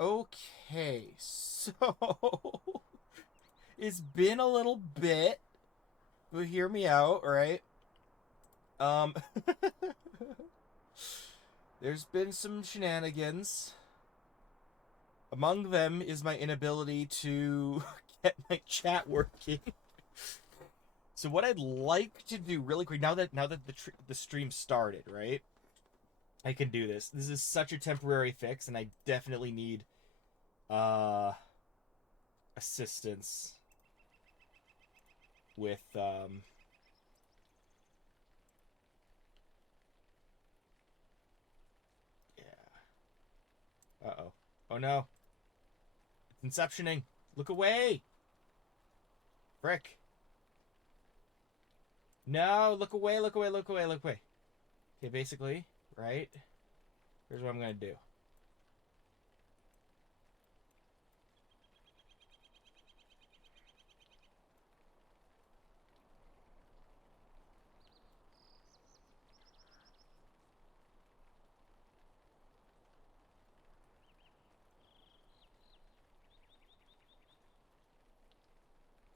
Okay, so it's been a little bit, but hear me out, right? Um, there's been some shenanigans. Among them is my inability to get my chat working. So what I'd like to do really quick now that the stream started, right? I can do this. This is such a temporary fix, and I definitely need uh assistance with yeah. Uh-oh. Oh no. It's inceptioning. Look away. Frick. No, look away, look away, look away, look away. Okay, basically, right? Here's what I'm gonna do.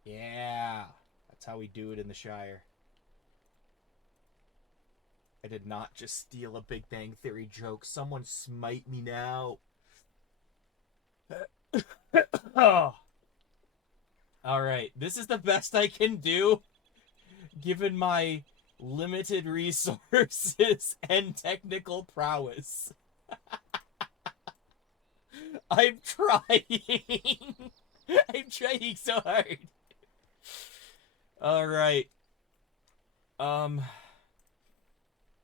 Yeah. That's how we do it in the Shire. I did not just steal a Big Bang Theory joke. Someone smite me now. Oh. All right. This is the best I can do given my limited resources and technical prowess. I'm trying. I'm trying so hard. All right. Um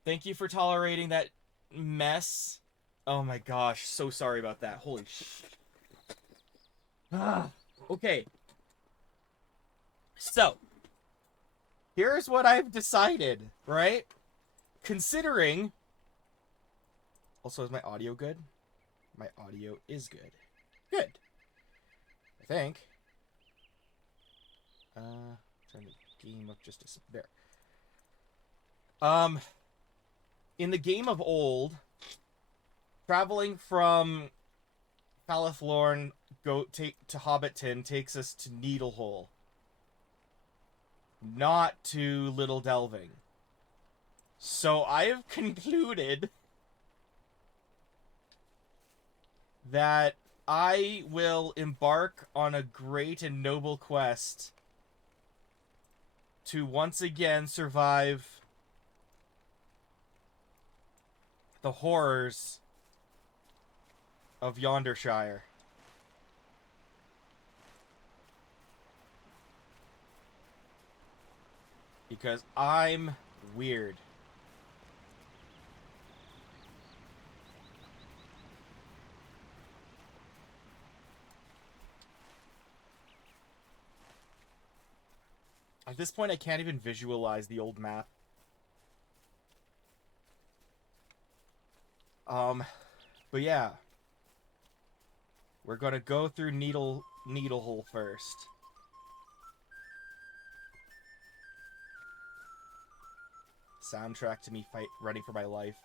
Thank you for tolerating that mess. Oh my gosh, so sorry about that. Holy sh. Ah, okay. So, here's what I've decided, right? Considering also, is my audio good? My audio is good. Good. I think. Turn the game up just a there. In the game of old, traveling from Falithlorn to Hobbiton takes us to Needlehole, not to Little Delving. So I have concluded that I will embark on a great and noble quest to once again survive the horrors of Yonder Shire. Because I'm weird. At this point, I can't even visualize the old map. But yeah. We're gonna go through Needlehole first. Soundtrack to me running for my life.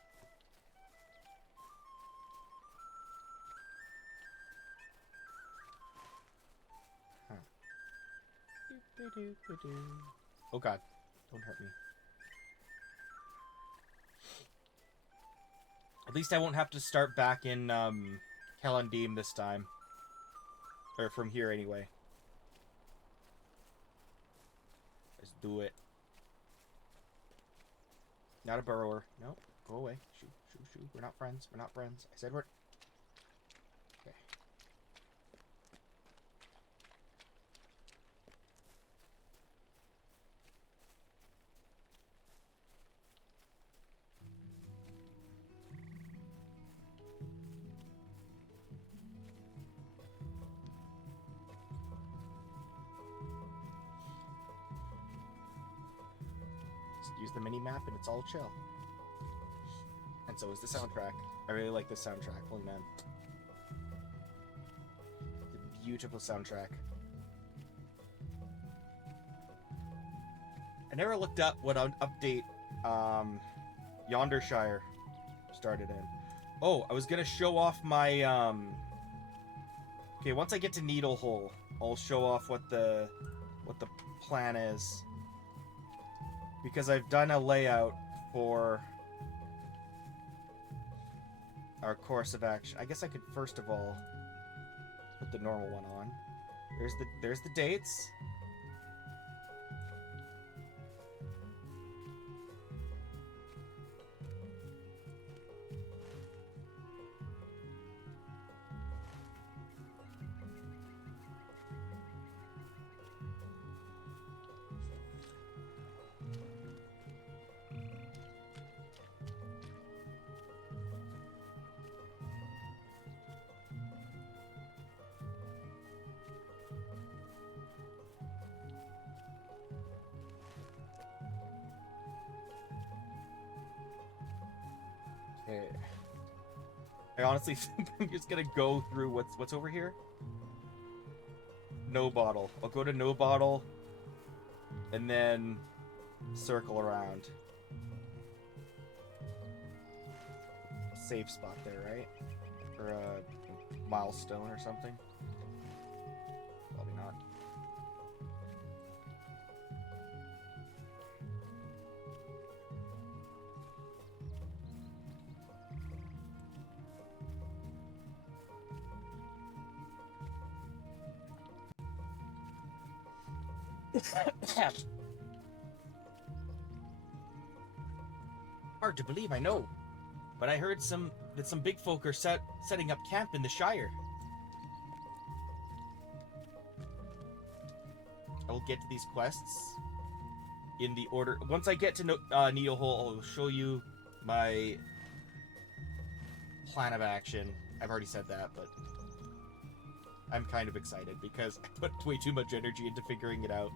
Huh. Oh god, don't hurt me. At least I won't have to start back in Kalandim this time. Or from here anyway. Let's do it. Not a burrower. Nope. Go away. Shoo, shoo, shoo. We're not friends. We're not friends. I said we're... Okay. Just use the mini-map and it's all chill. And so is the soundtrack. I really like this soundtrack. Holy man. It's a beautiful soundtrack. I never looked up what update Yonder Shire started in. Oh, I was gonna show off my Okay, once I get to Needle Hole, I'll show off what the plan is. Because I've done a layout for our course of action. I guess I could first of all put the normal one on. There's the dates. Okay. I honestly think I'm just gonna go through what's over here. No bottle. I'll go to no bottle, and then circle around. Safe spot there, right? Or a milestone or something. Probably not. Hard to believe, I know, but I heard that some big folk are setting up camp in the Shire. I will get to these quests in the order. Once I get to Needle Hole, I'll show you my plan of action. I've already said that, but I'm kind of excited because I put way too much energy into figuring it out.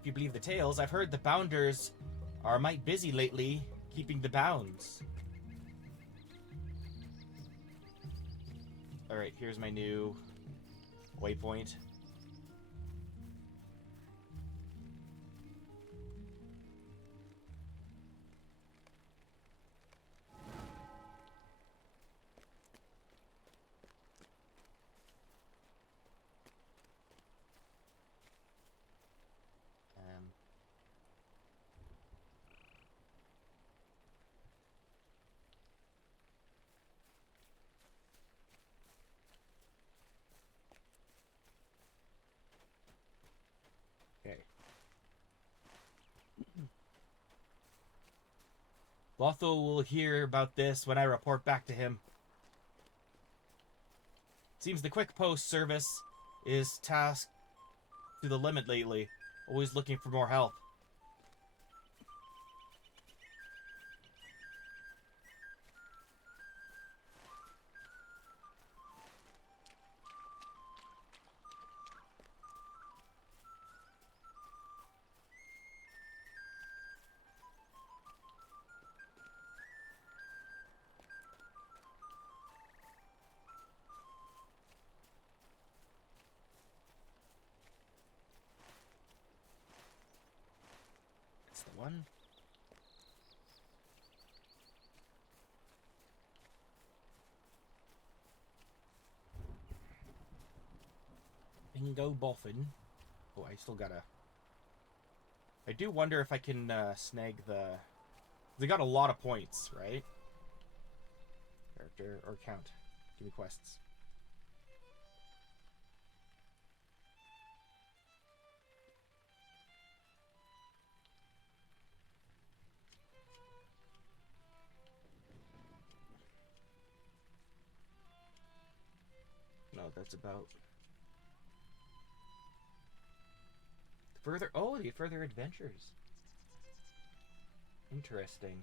If you believe the tales, I've heard the Bounders are might busy lately keeping the bounds. Alright, here's my new waypoint. Okay. Lothal will hear about this when I report back to him. Seems the quick post service is tasked to the limit lately, always looking for more help. That's the one. Bingo boffin. Oh, I still gotta... I do wonder if I can snag the... They got a lot of points, right? Character or count. Give me quests. No, that's about... Further... Oh, the further adventures. Interesting.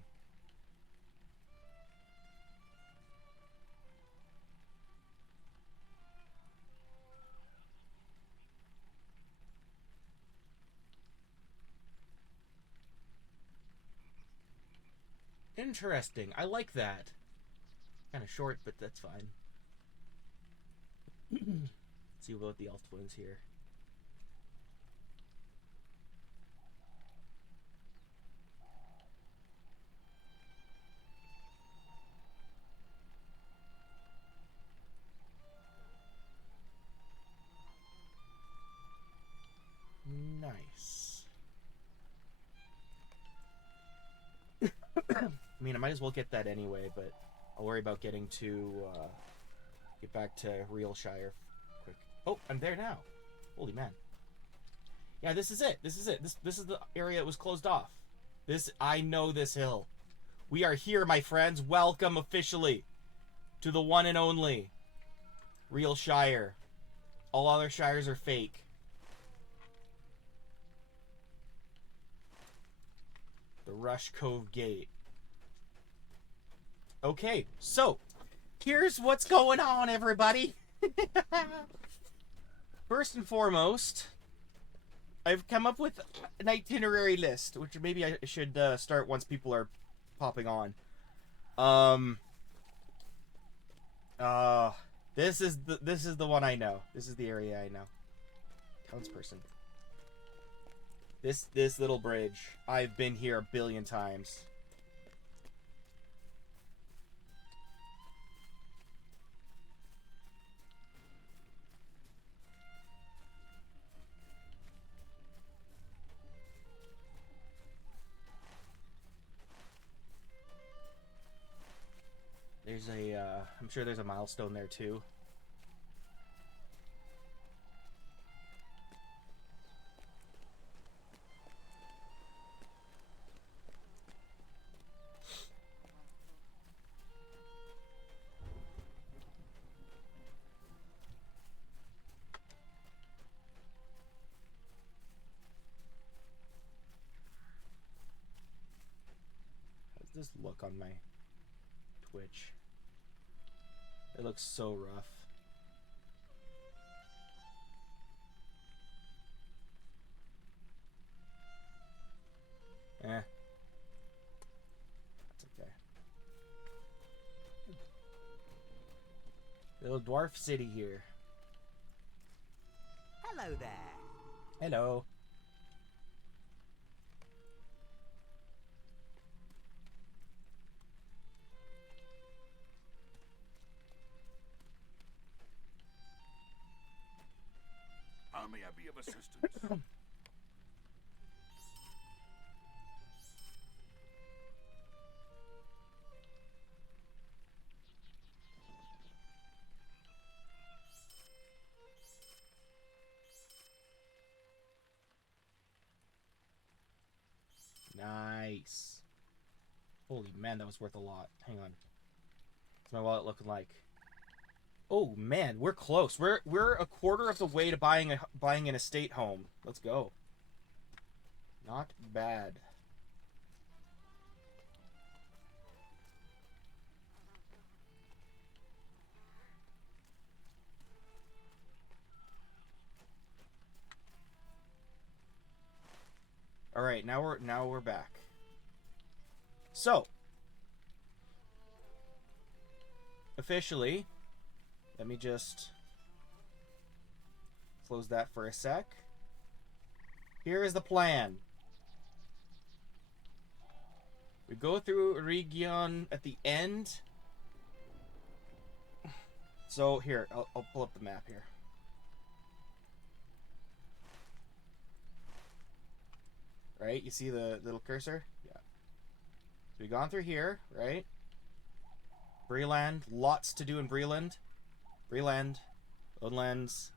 Interesting. I like that. Kind of short, but that's fine. Let's see about the elf twins here. mean, I might as well get that anyway, but I'll worry about getting to, get back to real Shire quick. Oh, I'm there now. Holy man. Yeah, this is it. This is it. This is the area that was closed off. I know this hill. We are here, my friends. Welcome officially to the one and only real Shire. All other Shires are fake. The Rush Cove Gate. Okay, so here's what's going on, everybody. First and foremost, I've come up with an itinerary list, which maybe I should start once people are popping on. This is the one I know. This is the area I know. Townsperson. This little bridge. I've been here a billion times. There's I'm sure there's a milestone there too. How's this look on my Twitch? It looks so rough. That's okay. Little dwarf city here. Hello there. Hello. How may I be of assistance? Nice. Holy man, that was worth a lot. Hang on. What's my wallet looking like? Oh man, we're close. We're a quarter of the way to buying an estate home. Let's go. Not bad. All right, now we're back. So, officially, let me just close that for a sec. Here is the plan. We go through Region at the end. So here, I'll pull up the map here. Right, you see the little cursor? Yeah. So we've gone through here, right? Breland, lots to do in Breland. Breland, Lowlands.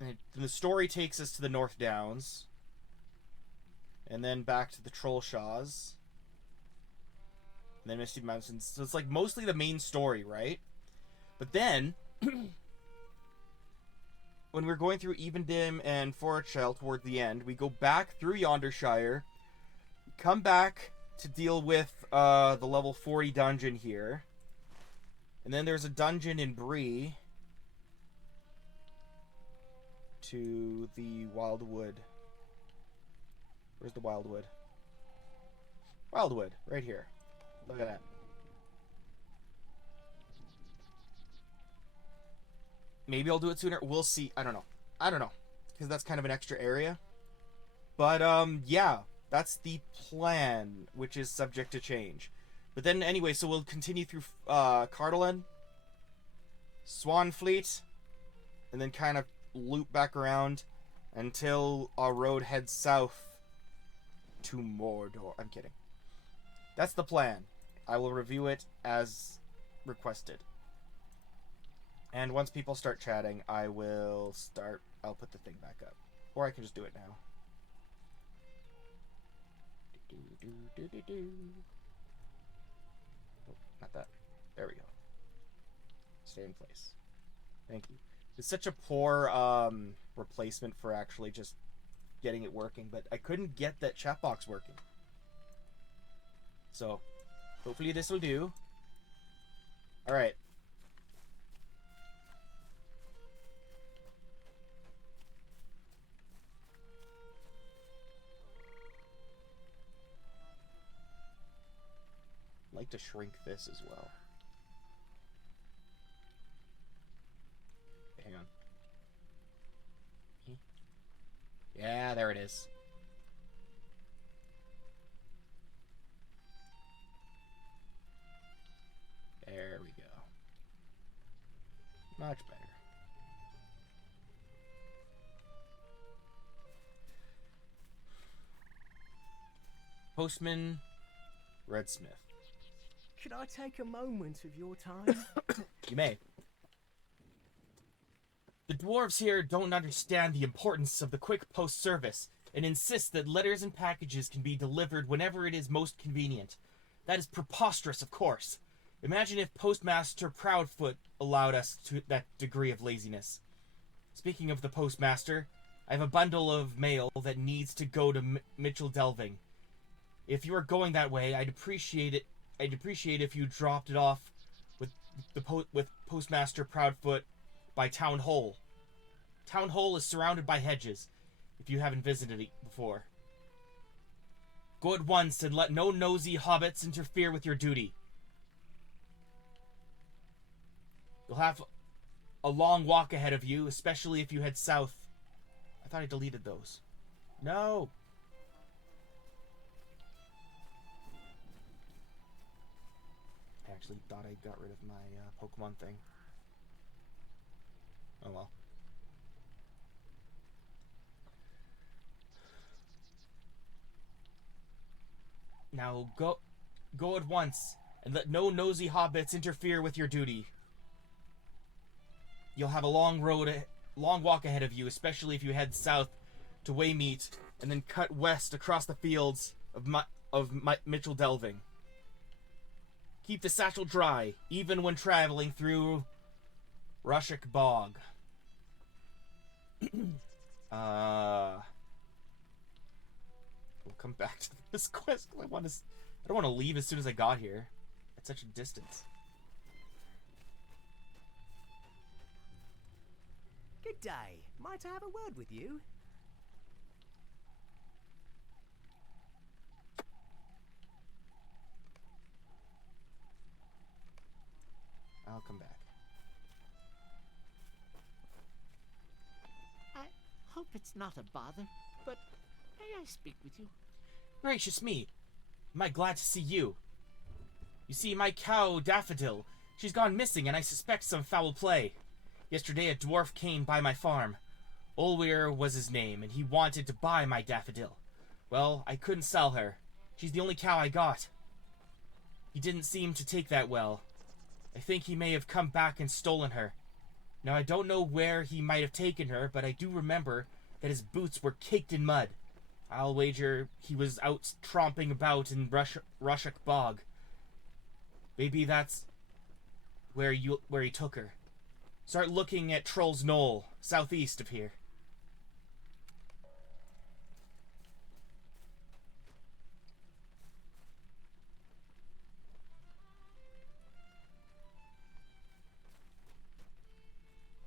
And the story takes us to the North Downs. And then back to the Trollshaws. And then Misty Mountains. So it's like mostly the main story, right? But then, when we're going through Evendim and Forestshire toward the end, we go back through Yonder Shire, come back to deal with the level 40 dungeon here. And then there's a dungeon in Bree to the Wildwood. Where's the Wildwood? Wildwood, right here. Look at that. Maybe I'll do it sooner. We'll see. I don't know. Because that's kind of an extra area. But, yeah. That's the plan, which is subject to change. But then, anyway, so we'll continue through Cardolan, Swanfleet, and then kind of loop back around until our road heads south to Mordor. I'm kidding. That's the plan. I will review it as requested. And once people start chatting, I'll put the thing back up. Or I can just do it now. Oh, not that. There we go. Stay in place. Thank you. It's such a poor replacement for actually just getting it working, but I couldn't get that chat box working. So, hopefully this will do. Alright. I'd like to shrink this as well. Hang on. Yeah, there it is. There we go. Much better. Postman Redsmith. Could I take a moment of your time? You may. The dwarves here don't understand the importance of the quick post service and insist that letters and packages can be delivered whenever it is most convenient. That is preposterous, of course. Imagine if Postmaster Proudfoot allowed us to that degree of laziness. Speaking of the postmaster, I have a bundle of mail that needs to go to Mitchell Delving. If you are going that way, I'd appreciate it. I'd appreciate if you dropped it off with Postmaster Proudfoot by Town Hole. Town Hole is surrounded by hedges, if you haven't visited it before. Go at once and let no nosy hobbits interfere with your duty. You'll have a long walk ahead of you, especially if you head south. I thought I deleted those. No! I actually thought I got rid of my Pokemon thing. Oh well. Now go at once, and let no nosy hobbits interfere with your duty. You'll have a long walk ahead of you, especially if you head south to Waymeet, and then cut west across the fields of Mitchell Delving. Keep the satchel dry, even when traveling through Rushik Bog. We'll come back to this quest. I don't want to leave as soon as I got here. At such a distance. Good day. Might I have a word with you? I'll come back. I hope it's not a bother, but may I speak with you? Gracious me. Am I glad to see you? You see, my cow, Daffodil, she's gone missing and I suspect some foul play. Yesterday a dwarf came by my farm. Olweir was his name, and he wanted to buy my Daffodil. Well, I couldn't sell her. She's the only cow I got. He didn't seem to take that well. I think he may have come back and stolen her. Now, I don't know where he might have taken her, but I do remember that his boots were caked in mud. I'll wager he was out tromping about in Rushik Bog. Maybe that's where he took her. Start looking at Troll's Knoll, southeast of here.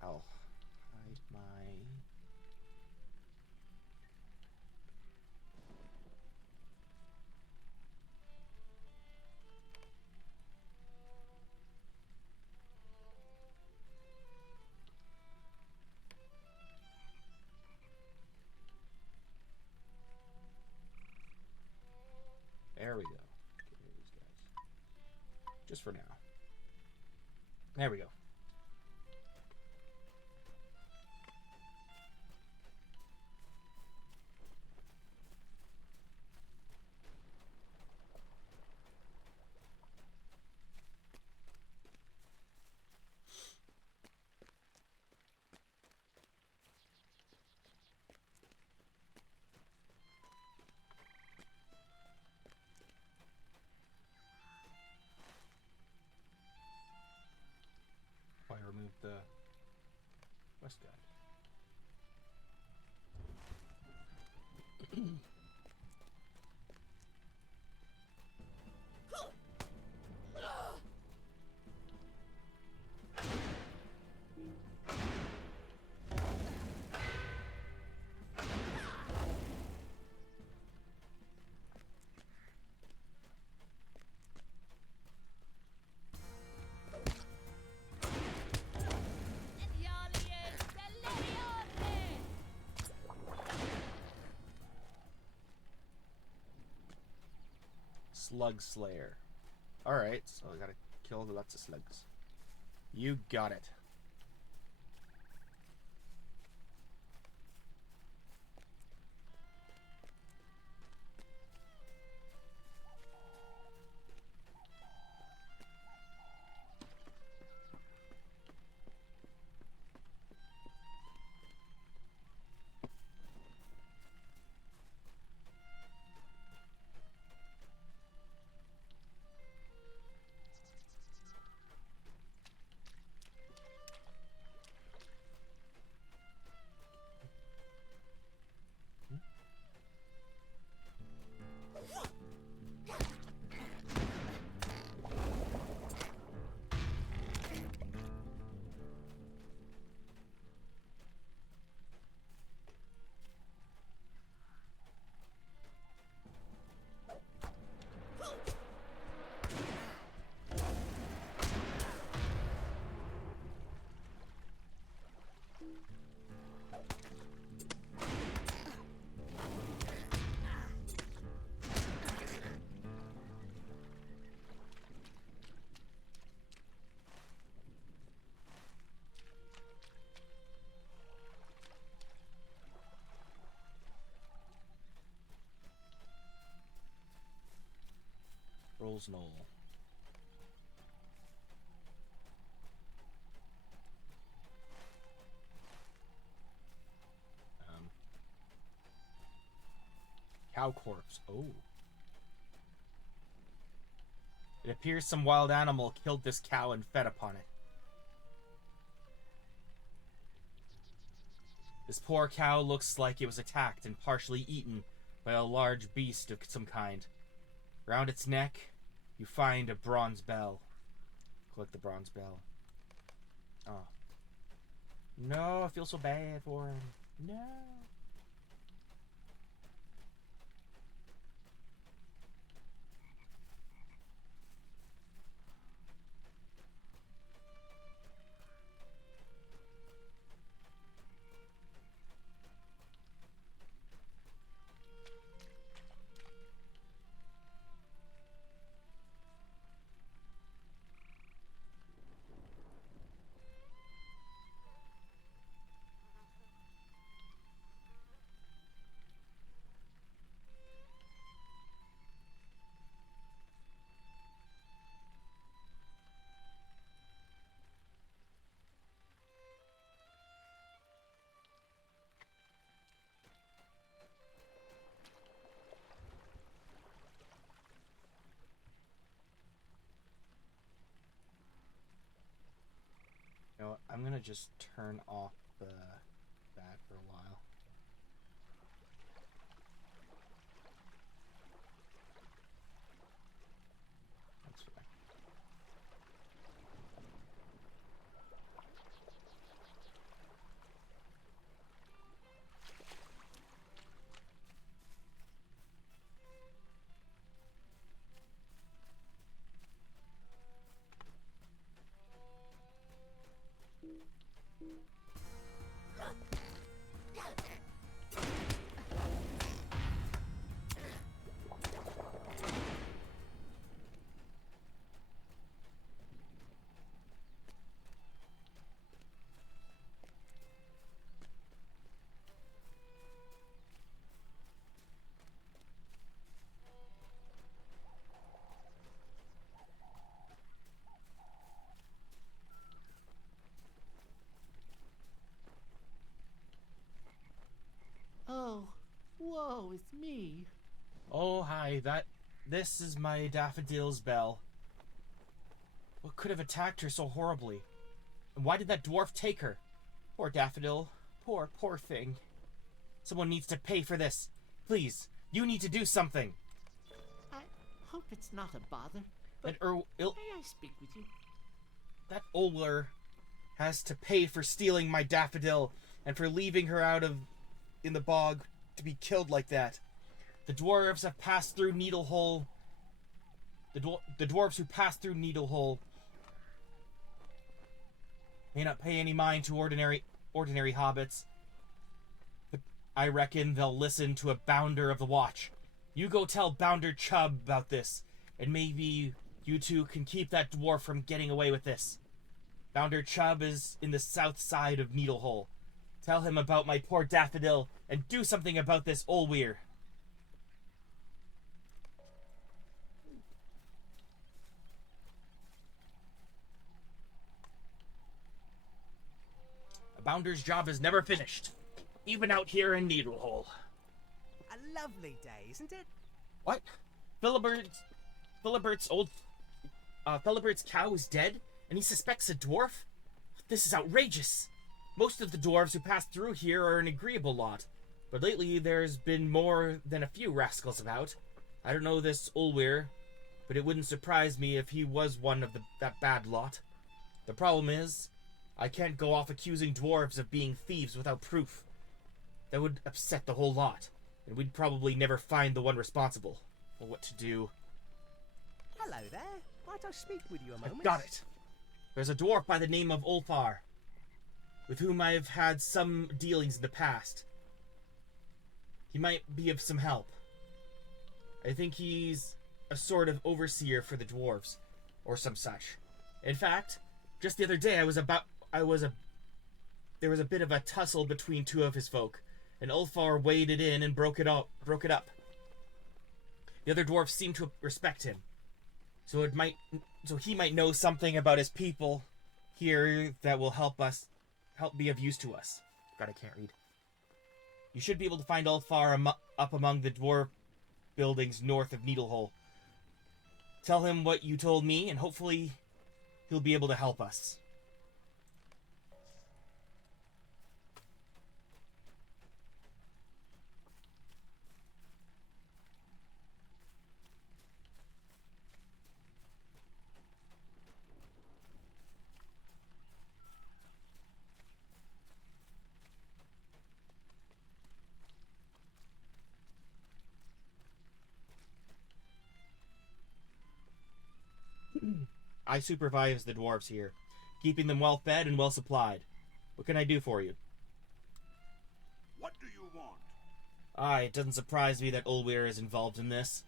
I'll hide my... There we go. Get rid of these guys. Just for now. There we go. the west guy. Slug Slayer. Alright, so I gotta kill lots of slugs. You got it. Rolls Knoll. Cow corpse. Oh. It appears some wild animal killed this cow and fed upon it. This poor cow looks like it was attacked and partially eaten by a large beast of some kind. Around its neck, you find a bronze bell. Collect the bronze bell. Oh. No, I feel so bad for him. No. You know what? I'm gonna just turn off the that for a while. That's fine. Oh, whoa, it's me. Oh, hi. This is my Daffodil's bell. What could have attacked her so horribly? And why did that dwarf take her? Poor Daffodil. Poor thing. Someone needs to pay for this. Please, you need to do something. I hope it's not a bother, but And may I speak with you? that Olwer has to pay for stealing my Daffodil and for leaving her in the bog to be killed like that. The dwarves have passed through Needlehole. The dwarves who passed through Needlehole may not pay any mind to ordinary hobbits, but I reckon they'll listen to a Bounder of the Watch. You go tell Bounder Chubb about this, and maybe you two can keep that dwarf from getting away with this. Bounder Chubb is in the south side of Needlehole. Tell him about my poor Daffodil, and do something about this Olweir. A Bounder's job is never finished, even out here in Needlehole. A lovely day, isn't it? What? Philibert's cow is dead, and he suspects a dwarf? This is outrageous. Most of the dwarves who pass through here are an agreeable lot, but lately there's been more than a few rascals about. I don't know this Olweir, but it wouldn't surprise me if he was one of that bad lot. The problem is, I can't go off accusing dwarves of being thieves without proof. That would upset the whole lot, and we'd probably never find the one responsible. Or what to do. Hello there. Might I speak with you a moment? I've got it. There's a dwarf by the name of Ulfar, with whom I've had some dealings in the past. He might be of some help. I think he's a sort of overseer for the dwarves, or some such. In fact, just the other day there was a bit of a tussle between two of his folk, and Ulfar waded in and broke it up. The other dwarfs seemed to respect him, so he might know something about his people here that will help be of use to us. God, I can't read. You should be able to find Ulfar up among the dwarf buildings north of Needlehole. Tell him what you told me, and hopefully he'll be able to help us. I supervise the dwarves here, keeping them well fed and well supplied. What can I do for you? What do you want? It doesn't surprise me that Olweir is involved in this.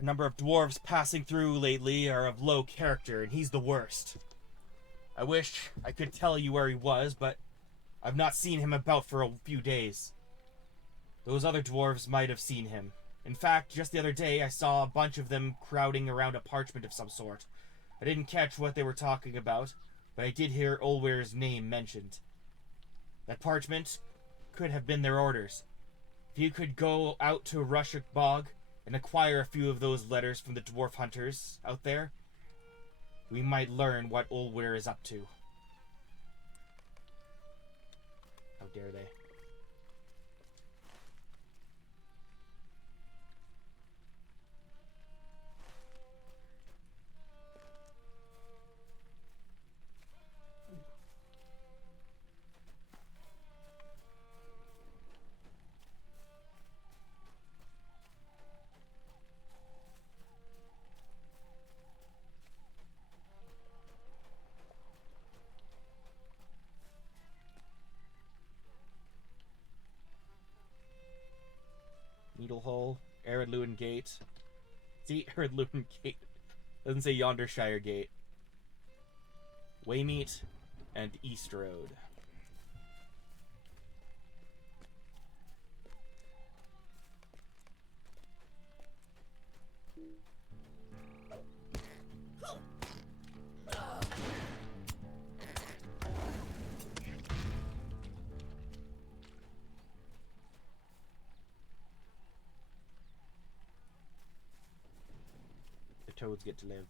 A number of dwarves passing through lately are of low character, and he's the worst. I wish I could tell you where he was, but I've not seen him about for a few days. Those other dwarves might have seen him. In fact, just the other day, I saw a bunch of them crowding around a parchment of some sort. I didn't catch what they were talking about, but I did hear Olweir's name mentioned. That parchment could have been their orders. If you could go out to Rushwick Bog and acquire a few of those letters from the dwarf hunters out there, we might learn what Olweir is up to. How dare they? Needlehole, Eredluin Gate. See, Eredluin Gate. Doesn't say Yonder Shire Gate. Waymeet and East Road. Toads get to live.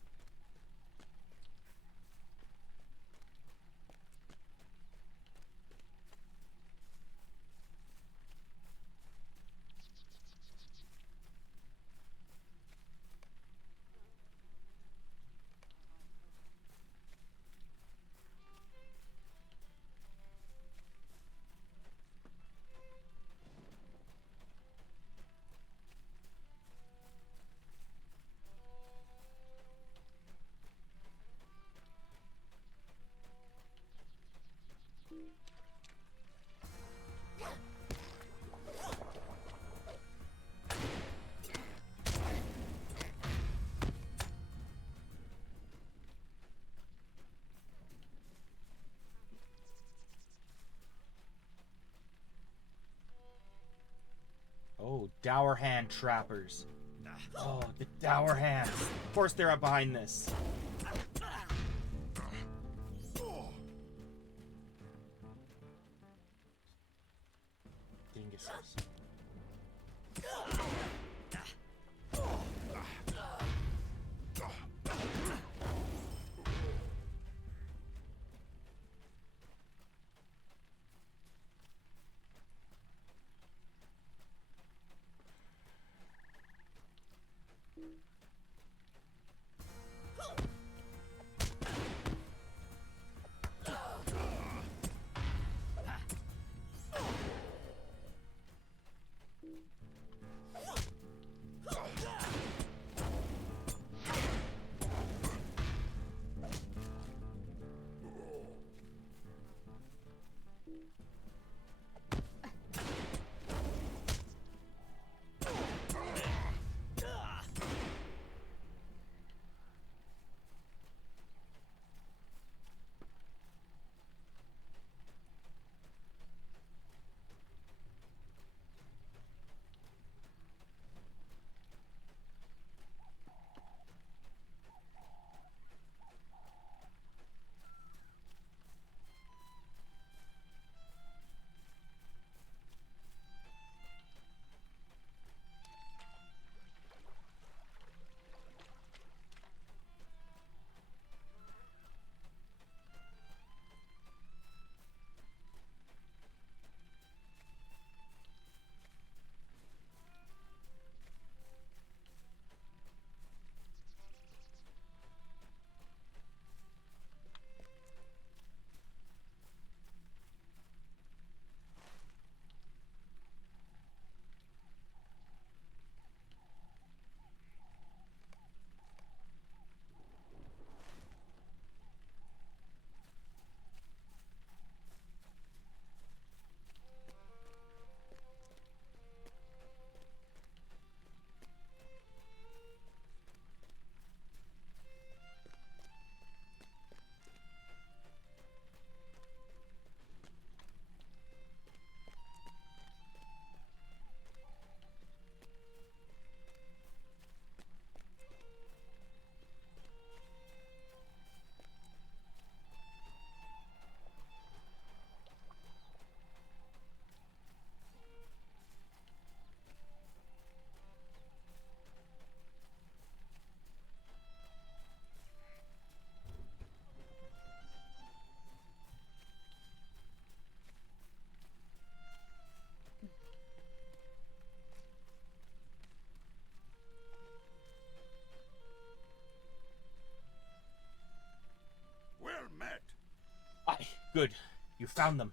Oh, Dour Hand Trappers. Oh, the Dour Hands. Of course they're up behind this. Dinguses. Well met. Aye, good. You found them.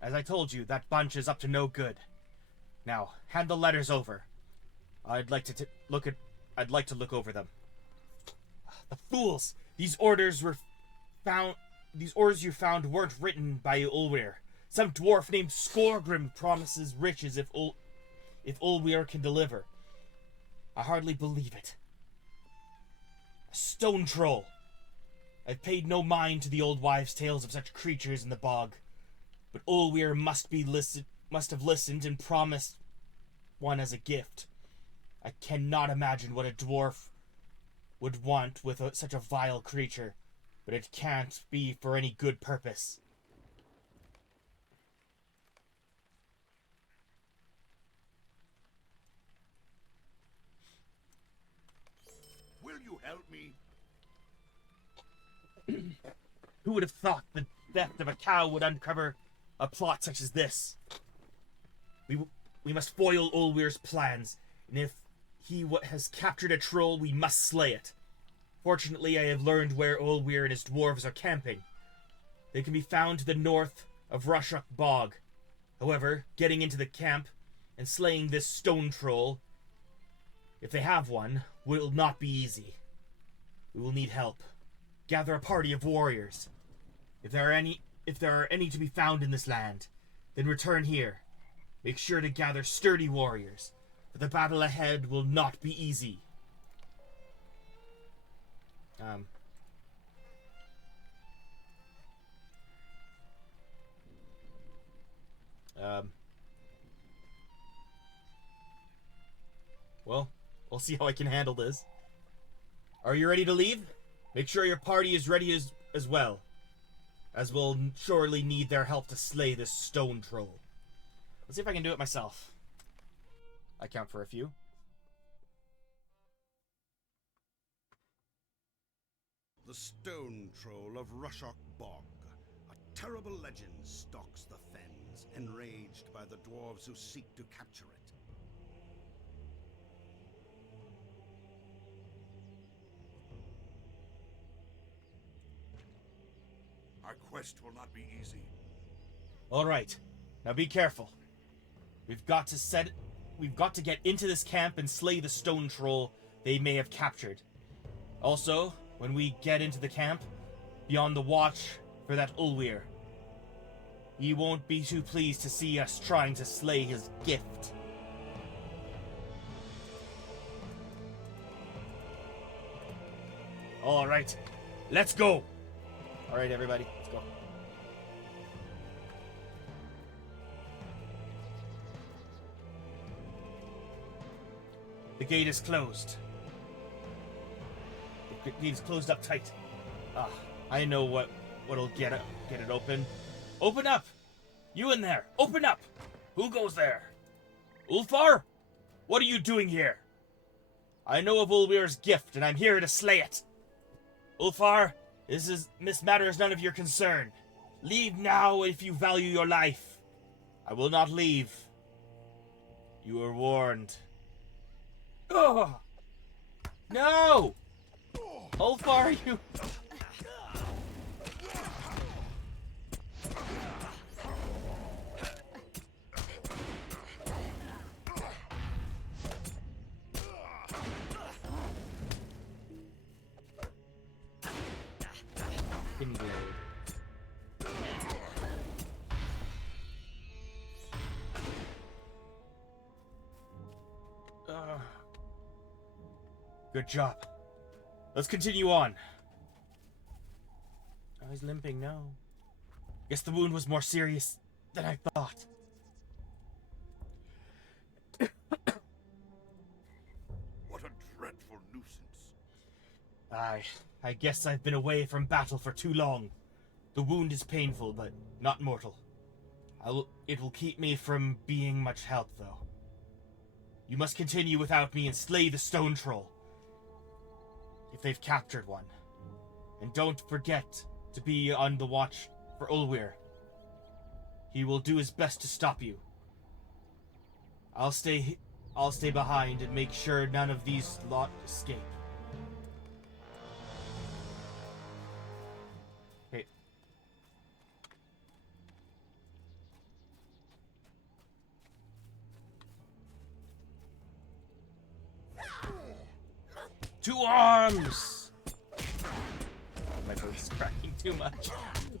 As I told you, that bunch is up to no good. Now, hand the letters over. I'd like to look over them. The fools! These orders you found weren't written by Ulweir. Some dwarf named Skorgrim promises riches if Ulweir can deliver. I hardly believe it. A stone troll. I've paid no mind to the old wives' tales of such creatures in the bog, but Ulweir must have listened and promised one as a gift. I cannot imagine what a dwarf would want with such a vile creature, but it can't be for any good purpose. Will you help me? Who would have thought the theft of a cow would uncover a plot such as this? We must foil Ulweir's plans, and if he has captured a troll, we must slay it. Fortunately, I have learned where Ulweir and his dwarves are camping. They can be found to the north of Rushrock Bog. However, getting into the camp and slaying this stone troll, if they have one, will not be easy. We will need help. Gather a party of warriors. If there are any to be found in this land, then return here. Make sure to gather sturdy warriors, for the battle ahead will not be easy. Well, we'll see how I can handle this. Are you ready to leave? Make sure your party is ready as well, as we'll surely need their help to slay this stone troll. Let's see if I can do it myself. I count for a few. The stone troll of Rushock Bog. A terrible legend stalks the fens, enraged by the dwarves who seek to capture it. Our quest will not be easy. All right, now be careful. We've got to get into this camp and slay the stone troll they may have captured. Also, when we get into the camp, be on the watch for that Ulweir. He won't be too pleased to see us trying to slay his gift. All right, let's go. All right, everybody, let's go. The gate is closed. The gate is closed up tight. I know what'll get it open. Open up! You in there! Open up! Who goes there? Ulfar? What are you doing here? I know of Ulweir's gift, and I'm here to slay it. Ulfar, this matter is none of your concern. Leave now if you value your life. I will not leave. You are warned. Oh! No! Ulfar, you... Good job. Let's continue on. Oh, he's limping now. Guess the wound was more serious than I thought. What a dreadful nuisance. I guess I've been away from battle for too long. The wound is painful, but not mortal. It will keep me from being much help, though. You must continue without me and slay the stone troll, if they've captured one. And don't forget to be on the watch for Ulweir. He will do his best to stop you. I'll stay behind and make sure none of these lot escape. Okay. Two arms! My voice is cracking too much.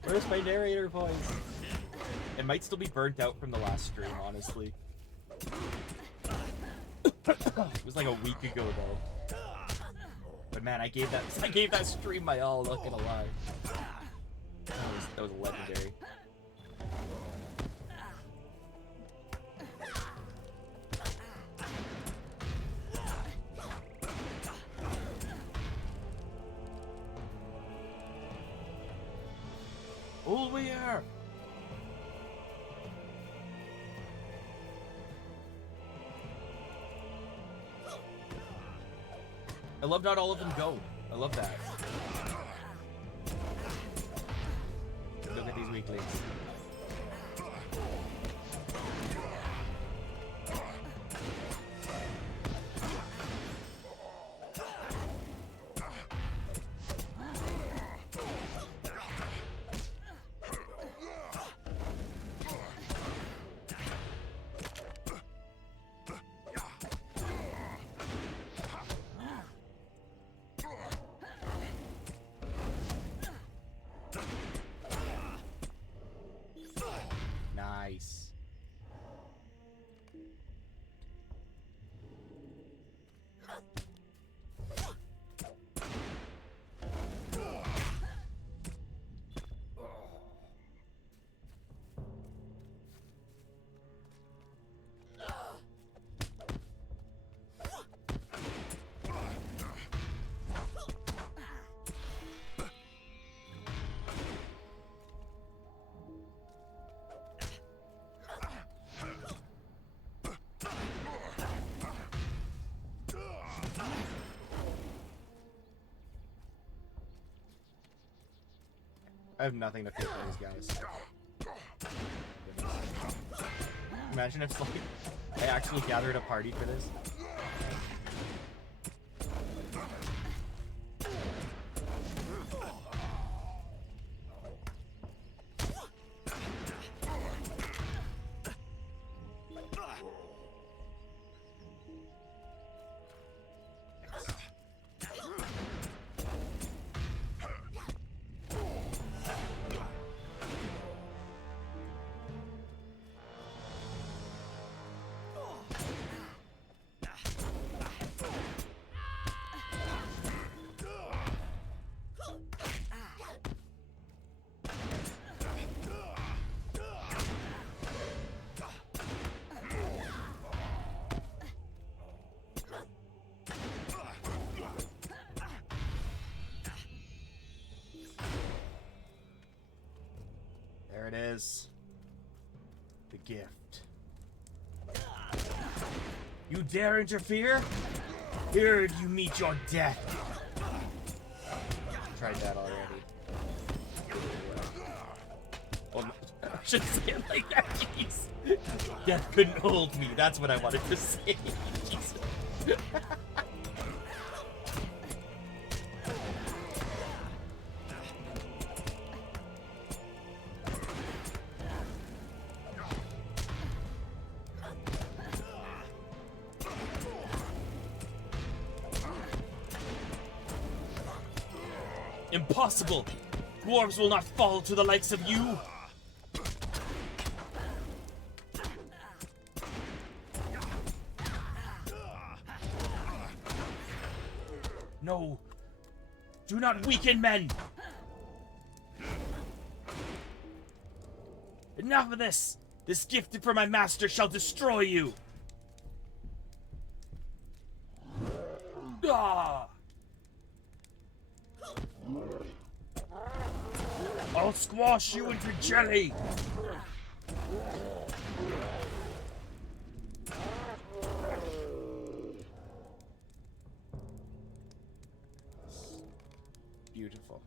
Where's my narrator voice? It might still be burnt out from the last stream, honestly. It was like a week ago, though. But man, I gave that stream my all, not gonna lie. That was legendary. Ulweir! I love not all of them go. I love that. Look at these weaklings. I have nothing to think for these guys. Imagine if, like, I actually gathered a party for this. There it is. The gift. You dare interfere? Here you meet your death. Tried that already. Oh, no. I shouldn't say it like that, jeez. Death couldn't hold me. That's what I wanted to say. Jesus. Impossible! Dwarves will not fall to the likes of you! No! Do not weaken men! Enough of this! This gift from my master shall destroy you! Ah! I'll squash you into jelly! Beautiful.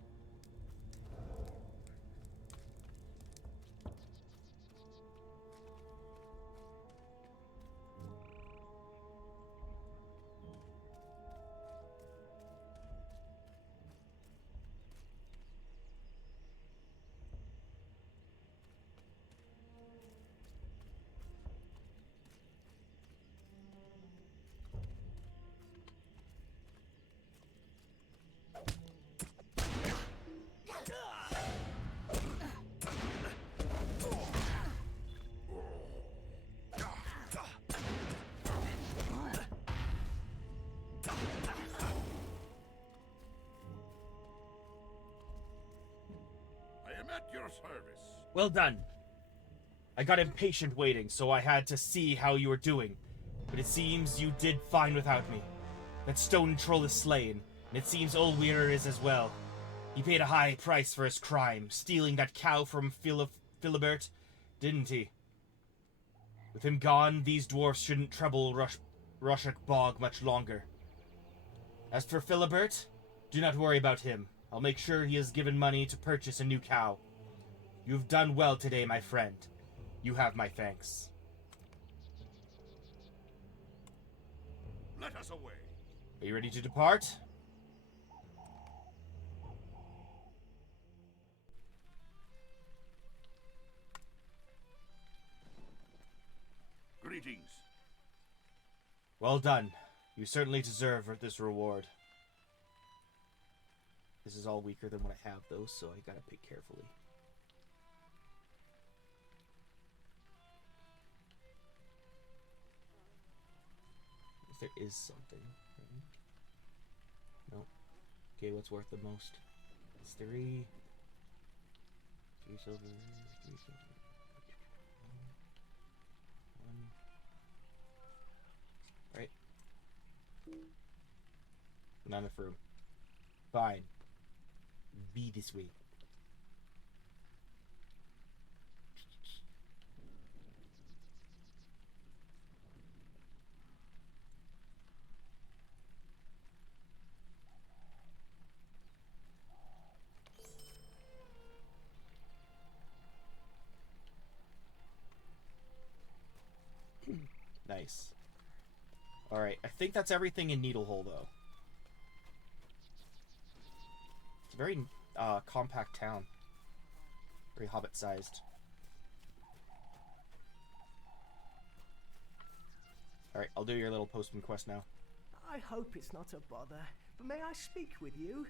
At your service. Well done. I got impatient waiting, so I had to see how you were doing. But it seems you did fine without me. That stone troll is slain, and it seems old Weir is as well. He paid a high price for his crime, stealing that cow from Philibert, didn't he? With him gone, these dwarfs shouldn't trouble Rushok Bog much longer. As for Philibert, do not worry about him. I'll make sure he is given money to purchase a new cow. You've done well today, my friend. You have my thanks. Let us away. Are you ready to depart? Greetings. Well done. You certainly deserve this reward. This is all weaker than what I have, though, so I gotta pick carefully. If there is something. No. Okay, what's worth the most? It's 3. 3 silver. 3 silver. 1. Right. Not enough room. Fine. Be this way. Nice. Alright, I think that's everything in Needlehole, though. It's a very compact town. Very hobbit-sized. Alright, I'll do your little postman quest now. I hope it's not a bother, but may I speak with you?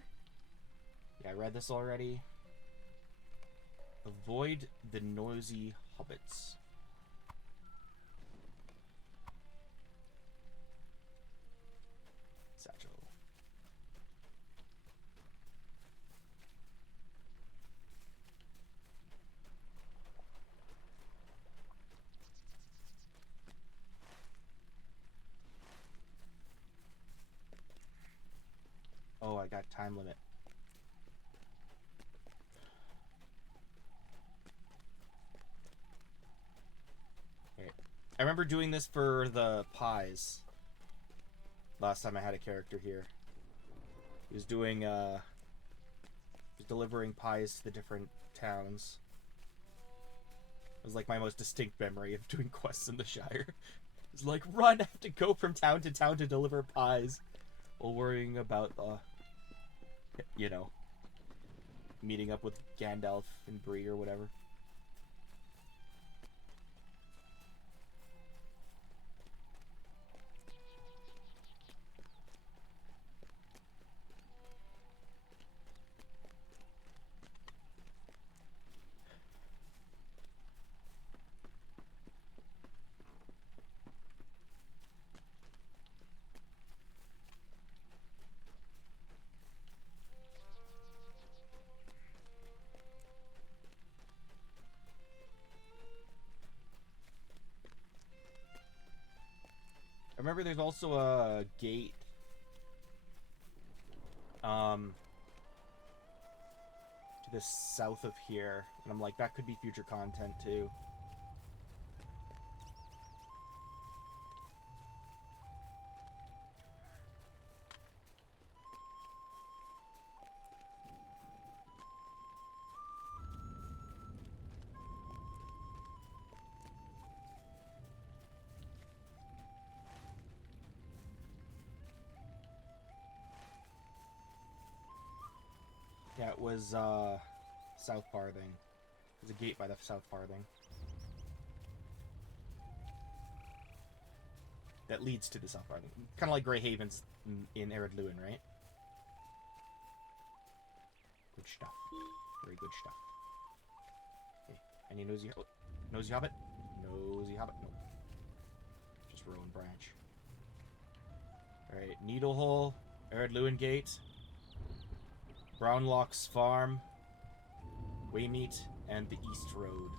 Yeah, I read this already. Avoid the noisy hobbits. Satchel. Oh, I got time limit. Okay. I remember doing this for the pies. Last time I had a character here. He was doing, he was delivering pies to the different towns. It was like my most distinct memory of doing quests in the Shire. It was like, run, I have to go from town to deliver pies. While worrying about, you know, meeting up with Gandalf and Bree or whatever. I remember there's also a gate to the south of here, and I'm like, that could be future content too. Yeah, it was South Farthing. There's a gate by the South Farthing that leads to the South Farthing. Kind of like Grey Havens in Ered Luin, right? Good stuff. Very good stuff. Okay. Any nosy hobbit? Nosy hobbit? Nope. Just Rowan Branch. Alright, Needlehole, Ered Luin Gate, Brownlock's Farm, Waymeet, and the East Road.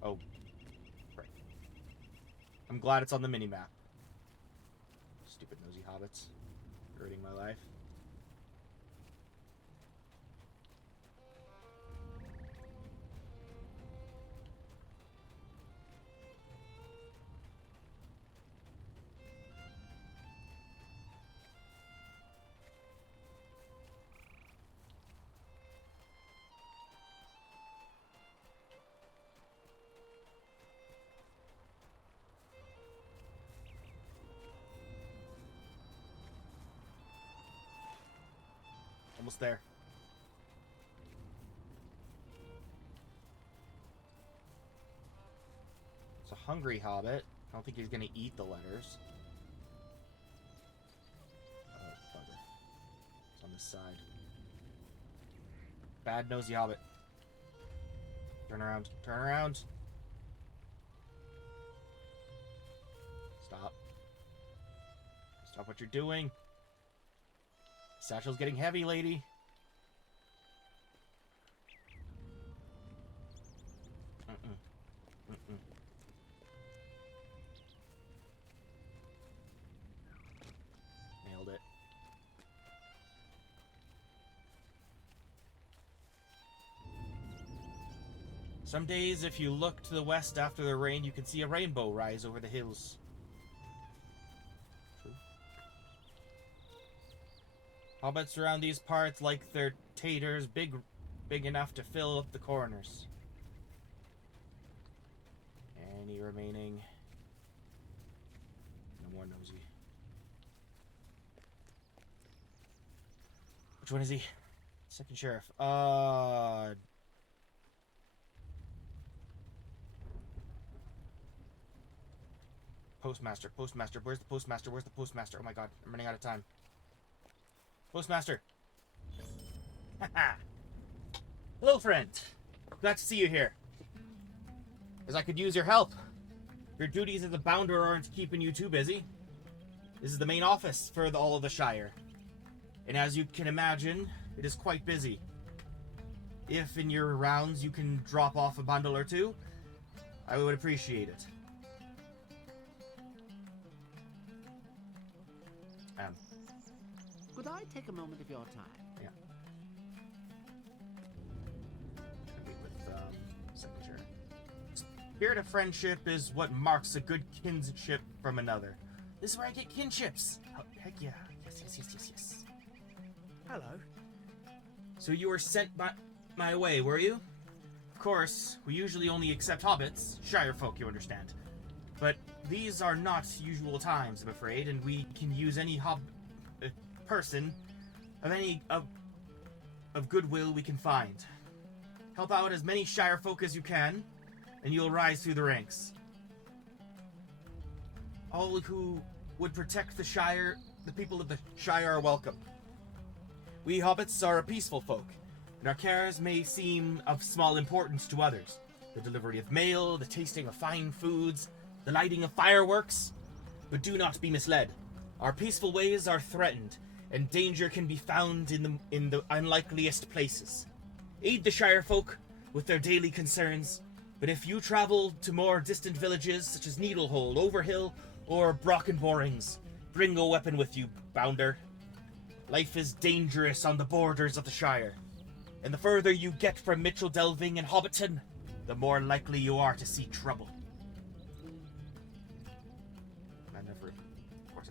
Oh, right. I'm glad it's on the mini-map. Stupid nosy hobbits. Hurting my life. Almost there. It's a hungry hobbit. I don't think he's gonna eat the letters. Oh, bugger. It's on this side. Bad nosy hobbit. Turn around. Turn around. Stop. Stop what you're doing. Satchel's getting heavy, lady. Nailed it. Some days, if you look to the west after the rain, you can see a rainbow rise over the hills. True. Hobbits around these parts like their taters big enough to fill up the corners. Any remaining? No more nosy. Which one is he? Second sheriff. Postmaster. Postmaster. Where's the postmaster? Where's the postmaster? Oh my god, I'm running out of time. Postmaster. Haha. Hello, friend. Glad to see you here. As I could use your help. Your duties as a bounder aren't keeping you too busy. This is the main office for all of the Shire. And as you can imagine, it is quite busy. If in your rounds you can drop off a bundle or two, I would appreciate it. Could I take a moment of your time? Yeah. With second sheriff. Spirit of friendship is what marks a good kinship from another. This is where I get kinships. Oh, heck yeah. Yes. Hello. So you were sent my way, were you? Of course, we usually only accept hobbits, Shire folk, you understand. But these are not usual times, I'm afraid, and we can use any person of goodwill we can find. Help out as many Shire folk as you can, and you'll rise through the ranks. All who would protect the Shire, the people of the Shire, are welcome. We hobbits are a peaceful folk, and our cares may seem of small importance to others. The delivery of mail, the tasting of fine foods, the lighting of fireworks. But do not be misled. Our peaceful ways are threatened, and danger can be found in the unlikeliest places. Aid the Shire folk with their daily concerns, but if you travel to more distant villages such as Needlehole, Overhill, or Brocken Borings, bring a weapon with you, bounder. Life is dangerous on the borders of the Shire, and the further you get from Mitchell Delving and Hobbiton, the more likely you are to see trouble. I never, of course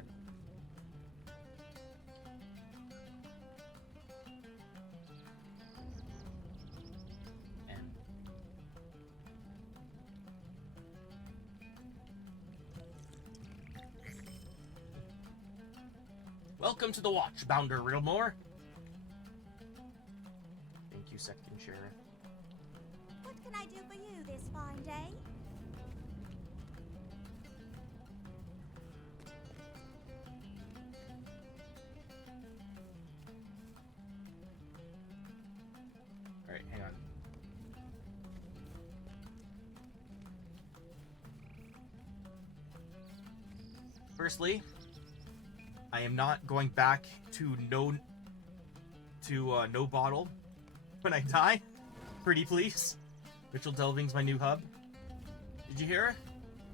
Welcome to the watch, Bounder Riddlemore. Thank you, Second Sheriff. What can I do for you this fine day? Alright, hang on. Firstly, I am not going back to no bottle when I die. Pretty please. Mitchell Delving's my new hub. Did you hear?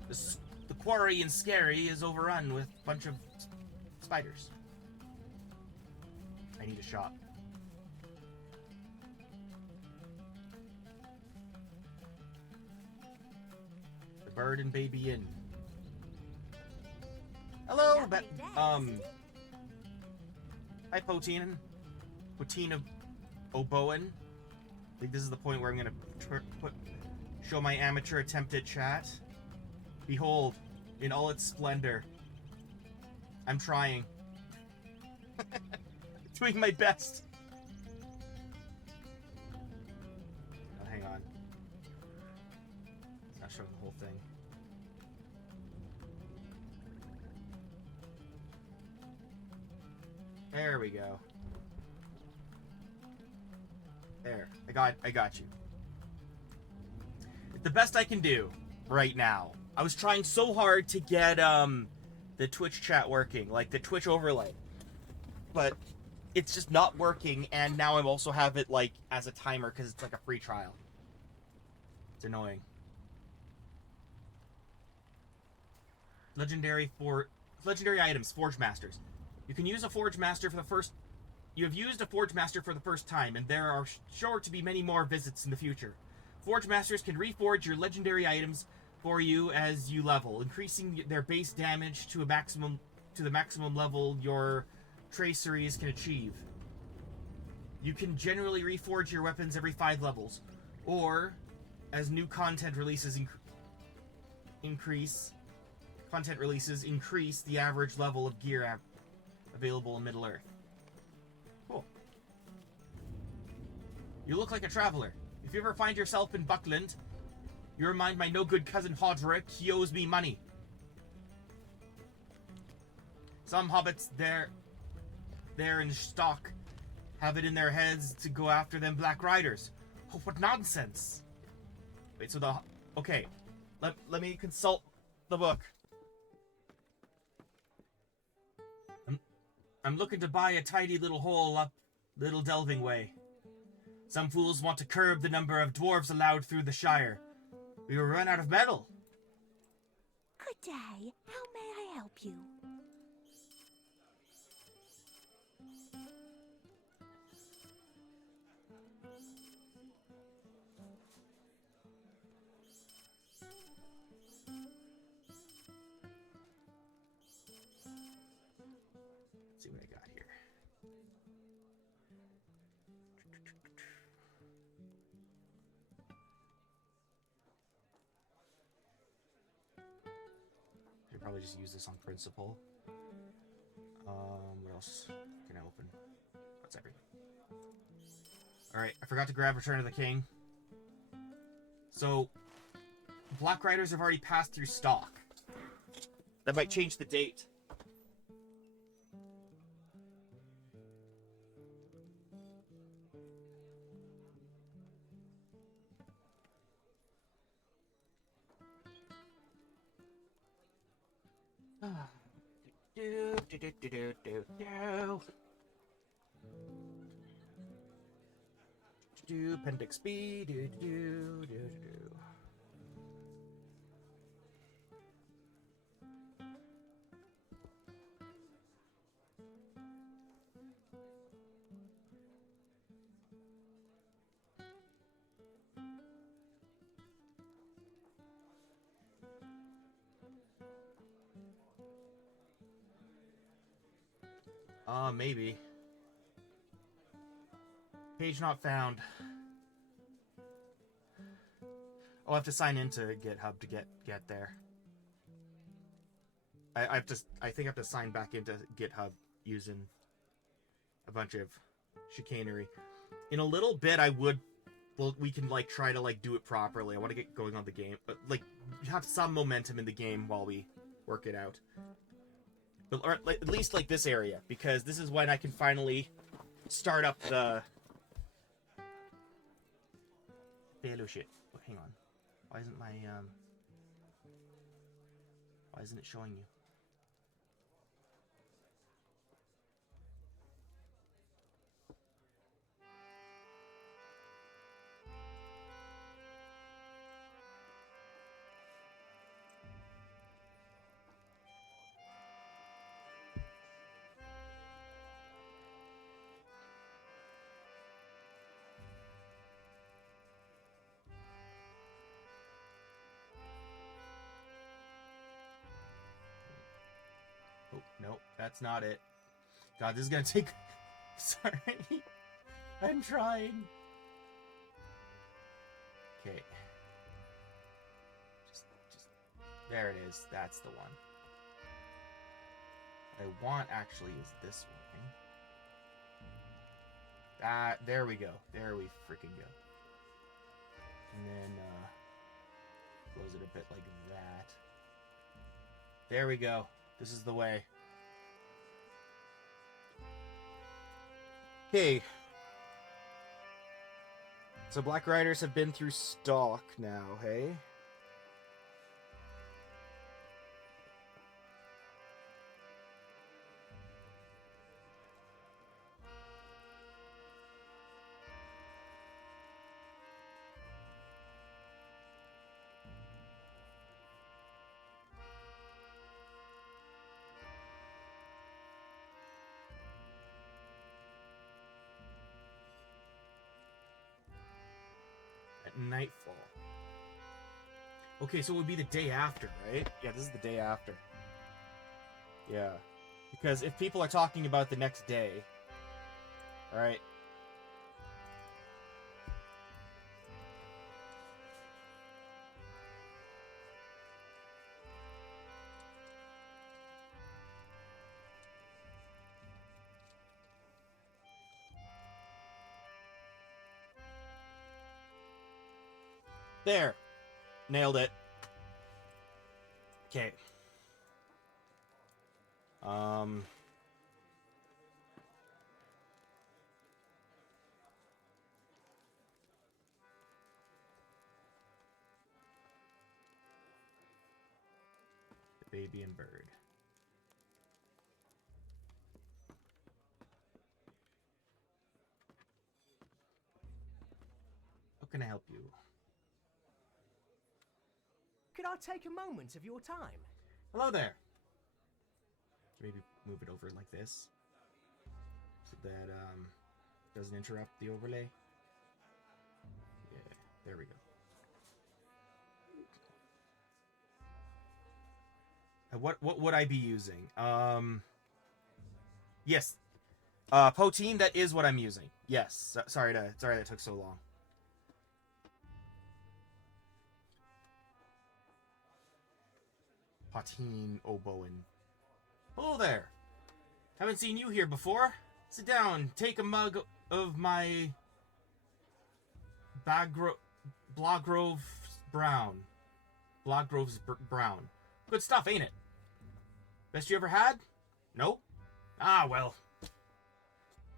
The quarry in Scary is overrun with a bunch of spiders. I need a shot. The Bird and Baby Inn. Hello, Lovely day, hi, Poteen. Poteen of Oboen. I think this is the point where I'm gonna show my amateur attempt at chat. Behold, in all its splendor. I'm trying. Doing my best. Oh, hang on. It's not showing the whole thing. There we go. There. I got you. It's the best I can do right now. I was trying so hard to get the Twitch chat working, like the Twitch overlay. But it's just not working, and now I also have it like as a timer because it's like a free trial. It's annoying. Legendary items, Forge Masters. You can use a Forge Master for the first... You have used a Forge Master for the first time, and there are sure to be many more visits in the future. Forge Masters can reforge your legendary items for you as you level, increasing their base damage to the maximum level your traceries can achieve. You can generally reforge your weapons every 5 levels, or as new content releases increase the average level of gear available in Middle-earth. Cool. You look like a traveler. If you ever find yourself in Buckland, you remind my no-good cousin Hodrick he owes me money. Some hobbits there in stock have it in their heads to go after them Black Riders. Oh, what nonsense! Wait, so okay, let me consult the book. I'm looking to buy a tidy little hole up Little Delving Way. Some fools want to curb the number of dwarves allowed through the Shire. We will run out of metal. Good day. How may I help you? Let's see what I got here. I probably just use this on principle. What else can I open? That's everything. Alright, I forgot to grab Return of the King. So, Black Riders have already passed through stock. That might change the date. Appendix B. Maybe. Page not found. I'll have to sign into GitHub to get there. I think I have to sign back into GitHub using a bunch of chicanery. In a little bit, we can like try to like do it properly. I want to get going on the game, but like have some momentum in the game while we work it out. But or, like, at least like this area, because this is when I can finally start up the. Oh shit! Oh, hang on. Why isn't my Why isn't it showing you? Oh, nope, that's not it. God, this is gonna take... Sorry. I'm trying. Okay. Just... There it is. That's the one. What I want, actually, is this one. There we go. There we freaking go. And then, close it a bit like that. There we go. This is the way. Okay. So Black Riders have been through stock now, hey? at nightfall. Okay, so it would be the day after, right? Yeah, this is the day after. Yeah. Because if people are talking about the next day... Alright. There. Nailed it. Okay. The baby and bird. How can I help you? Could I take a moment of your time? Hello there. Maybe move it over like this, so that doesn't interrupt the overlay. Yeah, there we go. What would I be using? Yes, Poteen. That is what I'm using. Yes. Sorry that took so long. Poteen Oboen. Hello there. Haven't seen you here before. Sit down. Take a mug of my Bloggrove's Brown. Bloggrove's Brown. Good stuff, ain't it? Best you ever had? No? Ah, well.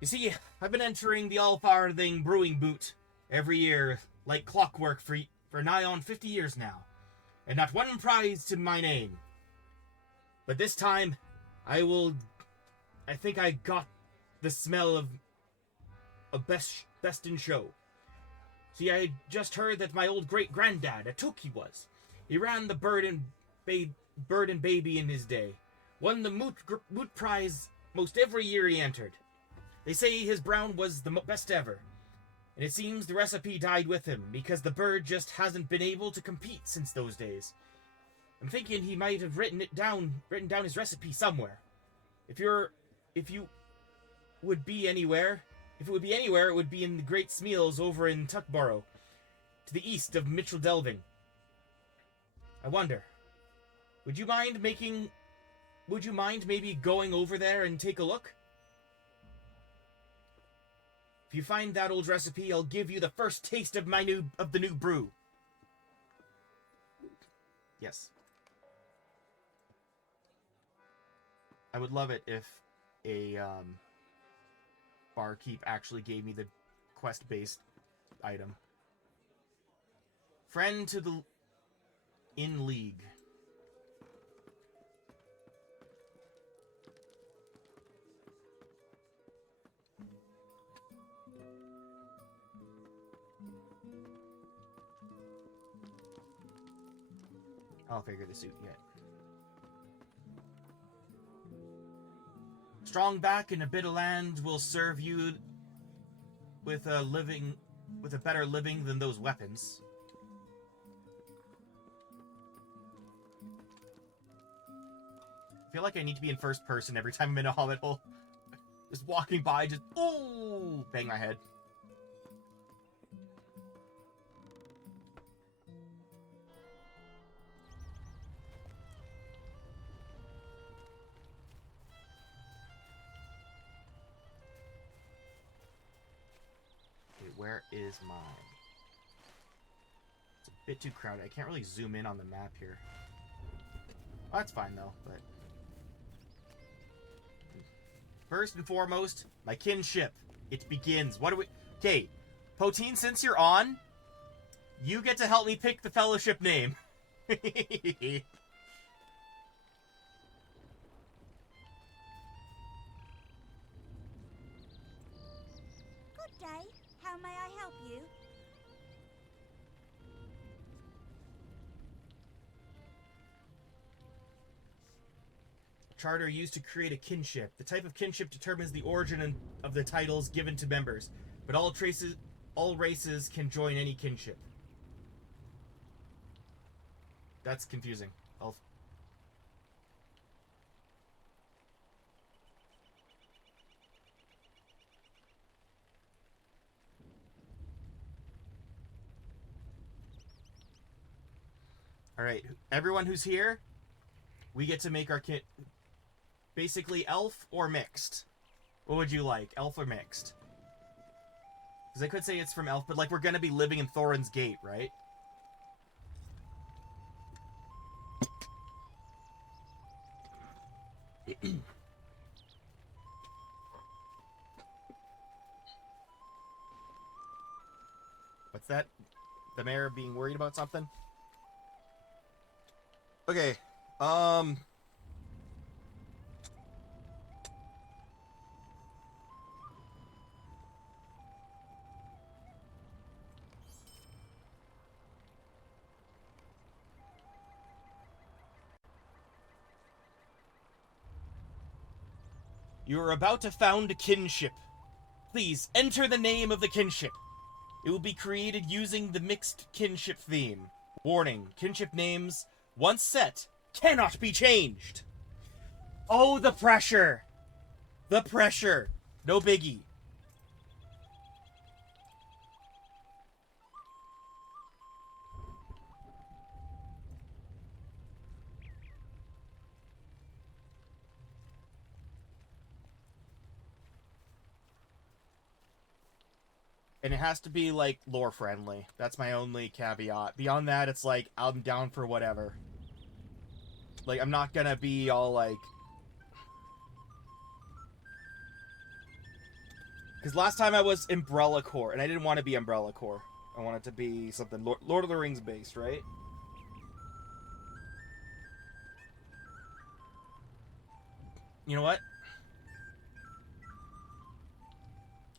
You see, I've been entering the All-Farthing Brewing Boot every year like clockwork for nigh on 50 years now. And not one prize to my name. But this time, I think I got the smell of a best in show. See, I just heard that my old great-granddad, a took he was. He ran the bird and baby in his day. Won the moot prize most every year he entered. They say his brown was the best ever. And it seems the recipe died with him, because the bird just hasn't been able to compete since those days. I'm thinking he might have written down his recipe somewhere. If you would be anywhere, it would be in the Great Smeals over in Tuckborough, to the east of Mitchell Delving. I wonder, would you mind maybe going over there and take a look? If you find that old recipe, I'll give you the first taste of the new brew. Yes. I would love it if a barkeep actually gave me the quest-based item. Friend to the in league. I'll figure this out yet. Strong back and a bit of land will serve you with a better living than those weapons. I feel like I need to be in first person every time I'm in a hobbit hole. Just walking by, just ooh, bang my head. Where is mine? It's a bit too crowded. I can't really zoom in on the map here. Oh, that's fine though, but... First and foremost, my kinship. It begins. What do we... Okay, Poteen, since you're on, you get to help me pick the fellowship name. Good day. How may I help you? Charter used to create a kinship. The type of kinship determines the origin of the titles given to members, but all races can join any kinship. That's confusing. Elf. Alright, everyone who's here, we get to make our kit basically elf or mixed. What would you like, elf or mixed? Because I could say it's from elf, but like we're gonna be living in Thorin's Gate, right? What's that? The mayor being worried about something? Okay, you are about to found a kinship. Please, enter the name of the kinship. It will be created using the mixed kinship theme. Warning, kinship names, once set, cannot be changed. Oh, the pressure. The pressure. No biggie. And it has to be, like, lore-friendly. That's my only caveat. Beyond that, it's like, I'm down for whatever. Like, I'm not gonna be all, like... Because last time I was Umbrella Corps, and I didn't want to be Umbrella Corps. I wanted to be something Lord of the Rings based, right? You know what?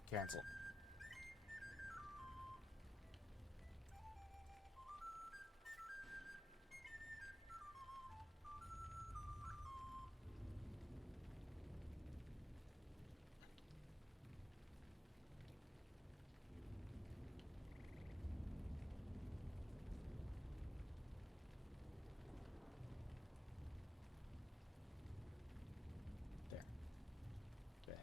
Cancel. There. Bad.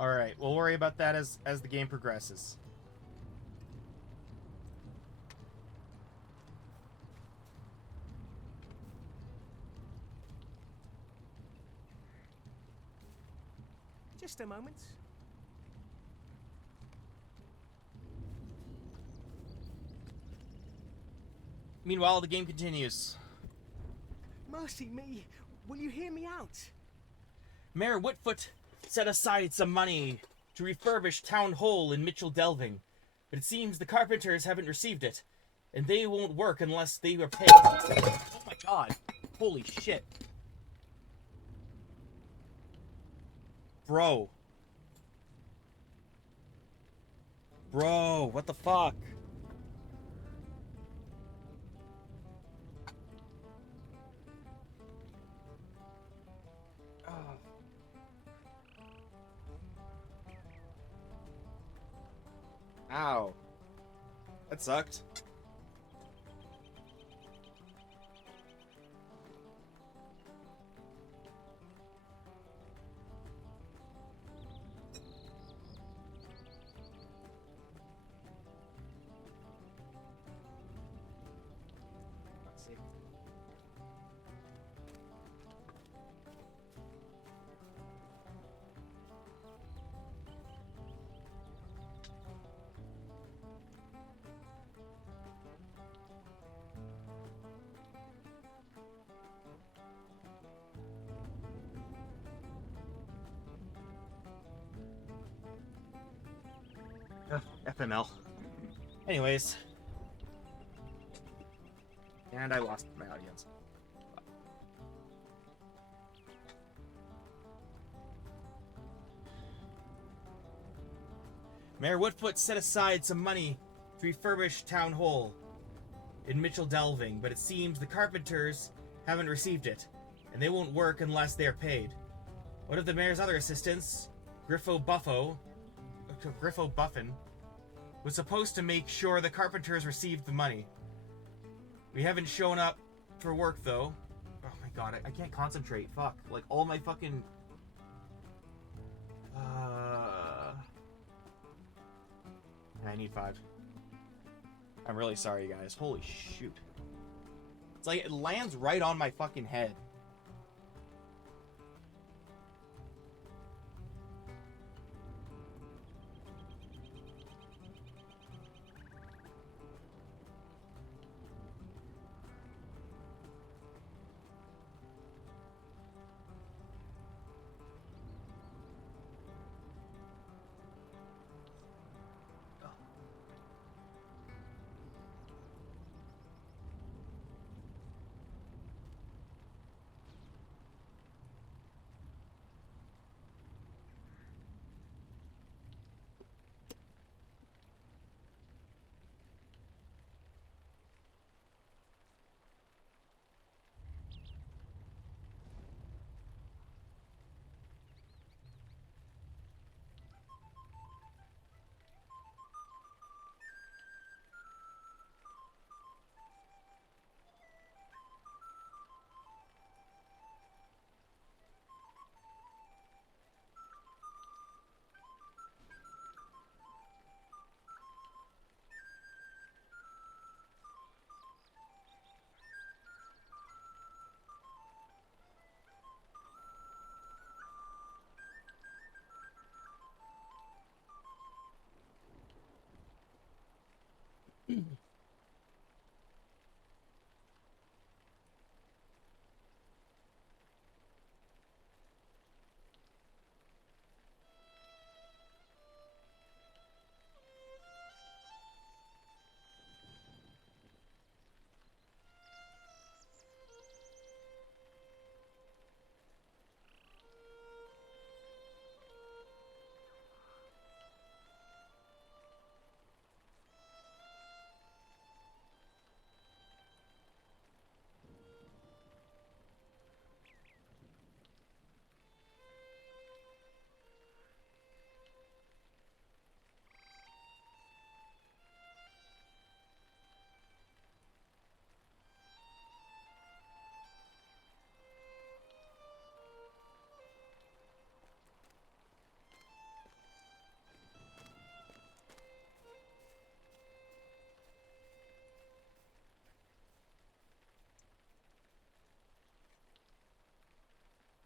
Alright, we'll worry about that as the game progresses. Just a moment. Meanwhile, the game continues. Mercy me, will you hear me out? Mayor Whitfoot set aside some money to refurbish Town Hall in Mitchell Delving, but it seems the carpenters haven't received it, and they won't work unless they are paid. Oh my god. Holy shit. Bro. Bro, what the fuck? Ow. That sucked. FML. Anyways. And I lost my audience. Mayor Woodfoot set aside some money to refurbish Town Hall in Mitchell Delving, but it seems the carpenters haven't received it, and they won't work unless they are paid. One of the mayor's other assistants, Griffo Buffin, was supposed to make sure the carpenters received the money. We haven't shown up for work, though. Oh my god, I can't concentrate. Fuck. Like, all my fucking... I need 5. I'm really sorry, guys. Holy shoot. It's like, it lands right on my fucking head.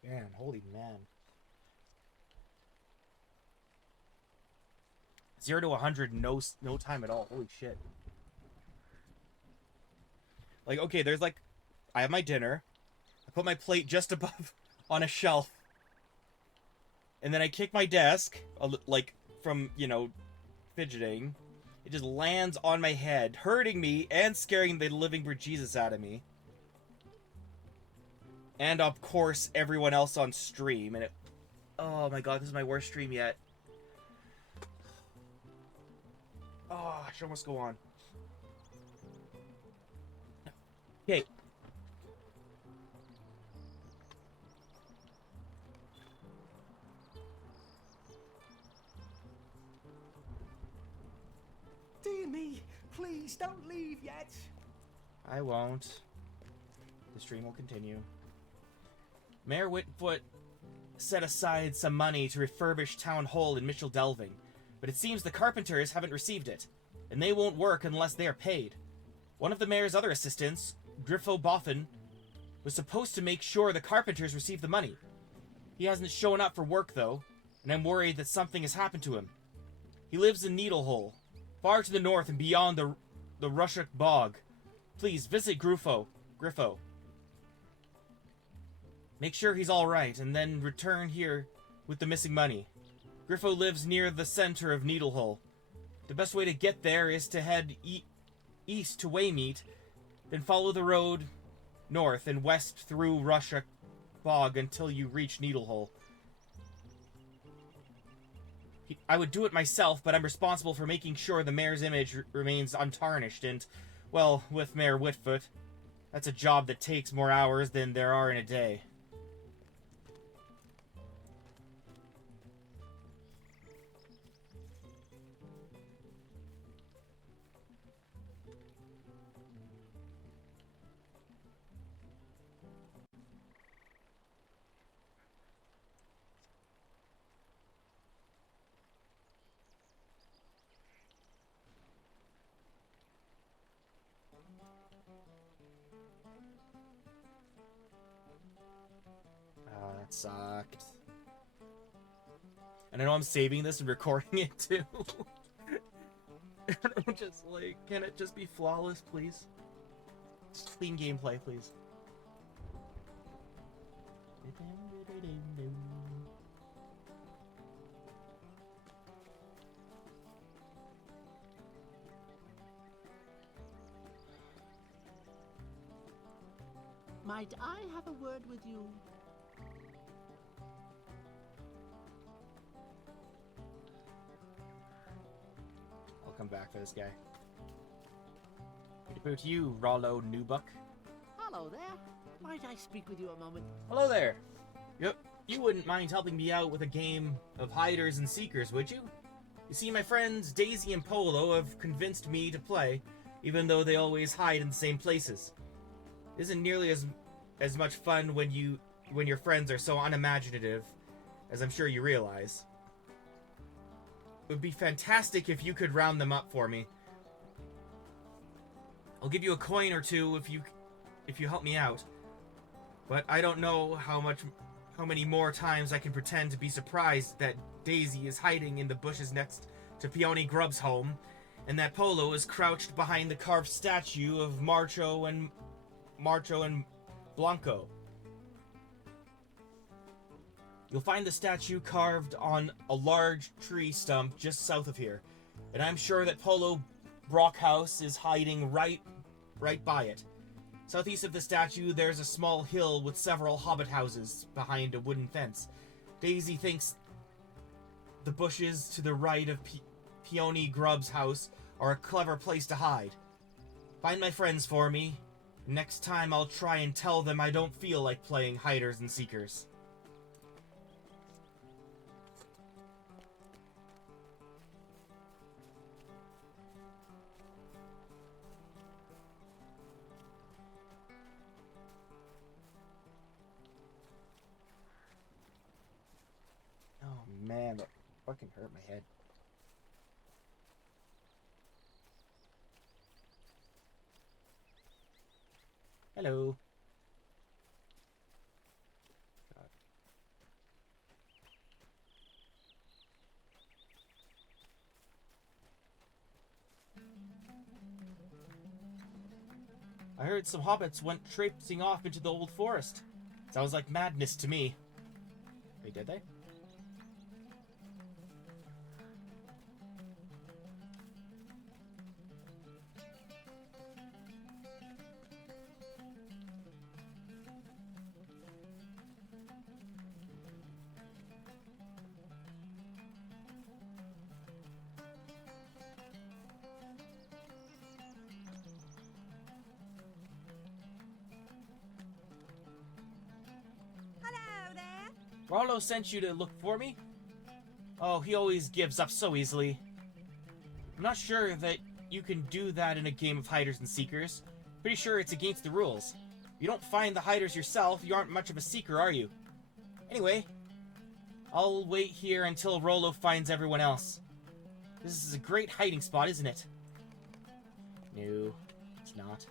Man, holy man. 0 to 100, no time at all. Holy shit. Like, okay, there's like, I have my dinner. I put my plate just above on a shelf. And then I kick my desk, like, from, you know, fidgeting. It just lands on my head, hurting me and scaring the living bejesus out of me. And, of course, everyone else on stream. And it... Oh, my God. This is my worst stream yet. Oh, I should almost go on. Okay. Dear me, please don't leave yet. I won't. The stream will continue. Mayor Whitfoot set aside some money to refurbish Town Hall in Mitchell Delving, but it seems the carpenters haven't received it, and they won't work unless they are paid. One of the mayor's other assistants, Griffo Boffin, was supposed to make sure the carpenters received the money. He hasn't shown up for work, though, and I'm worried that something has happened to him. He lives in Needlehole, far to the north and beyond the Rushock Bog. Please visit Griffo. Make sure he's alright, and then return here with the missing money. Griffo lives near the center of Needlehole. The best way to get there is to head east to Waymeet, then follow the road north and west through Russia Bog until you reach Needlehole. I would do it myself, but I'm responsible for making sure the mayor's image remains untarnished, and, well, with Mayor Whitfoot, that's a job that takes more hours than there are in a day. That sucked. And I know I'm saving this and recording it too. And I'm just like, can it just be flawless, please? Just clean gameplay, please. Might I have a word with you? I'll come back for this guy. What about you, Rollo Newbuck? Hello there. Might I speak with you a moment? Hello there. Yep, you wouldn't mind helping me out with a game of hiders and seekers, would you? You see, my friends Daisy and Polo have convinced me to play, even though they always hide in the same places. It isn't nearly as much fun when your friends are so unimaginative, as I'm sure you realize. It would be fantastic if you could round them up for me. I'll give you a coin or two if you help me out. But I don't know how many more times I can pretend to be surprised that Daisy is hiding in the bushes next to Peony Grub's home, and that Polo is crouched behind the carved statue of Marcho and Blanco. You'll find the statue carved on a large tree stump just south of here, and I'm sure that Polo Brockhouse is hiding right by it. Southeast of the statue, there's a small hill with several hobbit houses behind a wooden fence. Daisy thinks the bushes to the right of Peony Grub's house are a clever place to hide. Find my friends for me. Next time I'll try and tell them I don't feel like playing hiders and seekers. Oh man, that fucking hurt my head. Hello. God. I heard some hobbits went traipsing off into the old forest. Sounds like madness to me. Wait, did they? Hello there. Rollo sent you to look for me? Oh, he always gives up so easily. I'm not sure that you can do that in a game of hiders and seekers. Pretty sure it's against the rules. If you don't find the hiders yourself, you aren't much of a seeker, are you? Anyway, I'll wait here until Rollo finds everyone else. This is a great hiding spot, isn't it? No, it's not.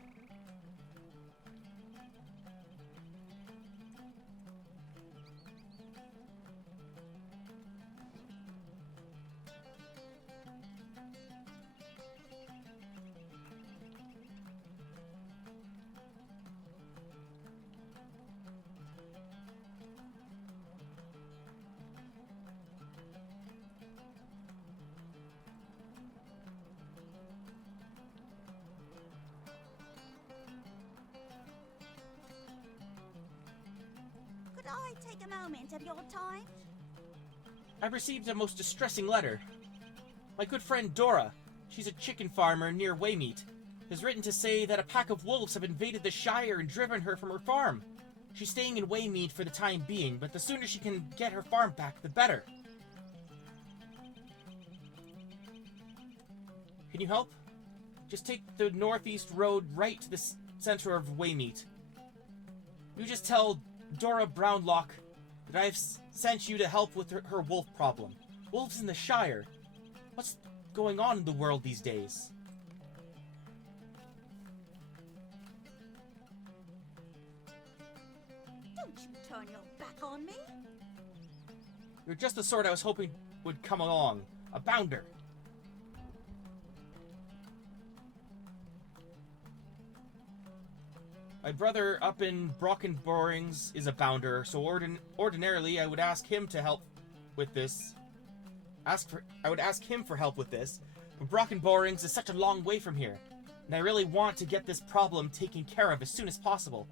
Could I take a moment of your time? I've received a most distressing letter. My good friend Dora, she's a chicken farmer near Waymeet, has written to say that a pack of wolves have invaded the Shire and driven her from her farm. She's staying in Waymeet for the time being, but the sooner she can get her farm back, the better. Can you help? Just take the northeast road right to the center of Waymeet. You just tell Dora Brownlock that I've sent you to help with her wolf problem. Wolves in the Shire. What's going on in the world these days? Don't you turn your back on me. You're just the sort I was hoping would come along. A bounder. My brother up in Brockenborings is a bounder, so ordinarily I would ask him to help with this. I would ask him for help with this, but Brockenborings is such a long way from here, and I really want to get this problem taken care of as soon as possible.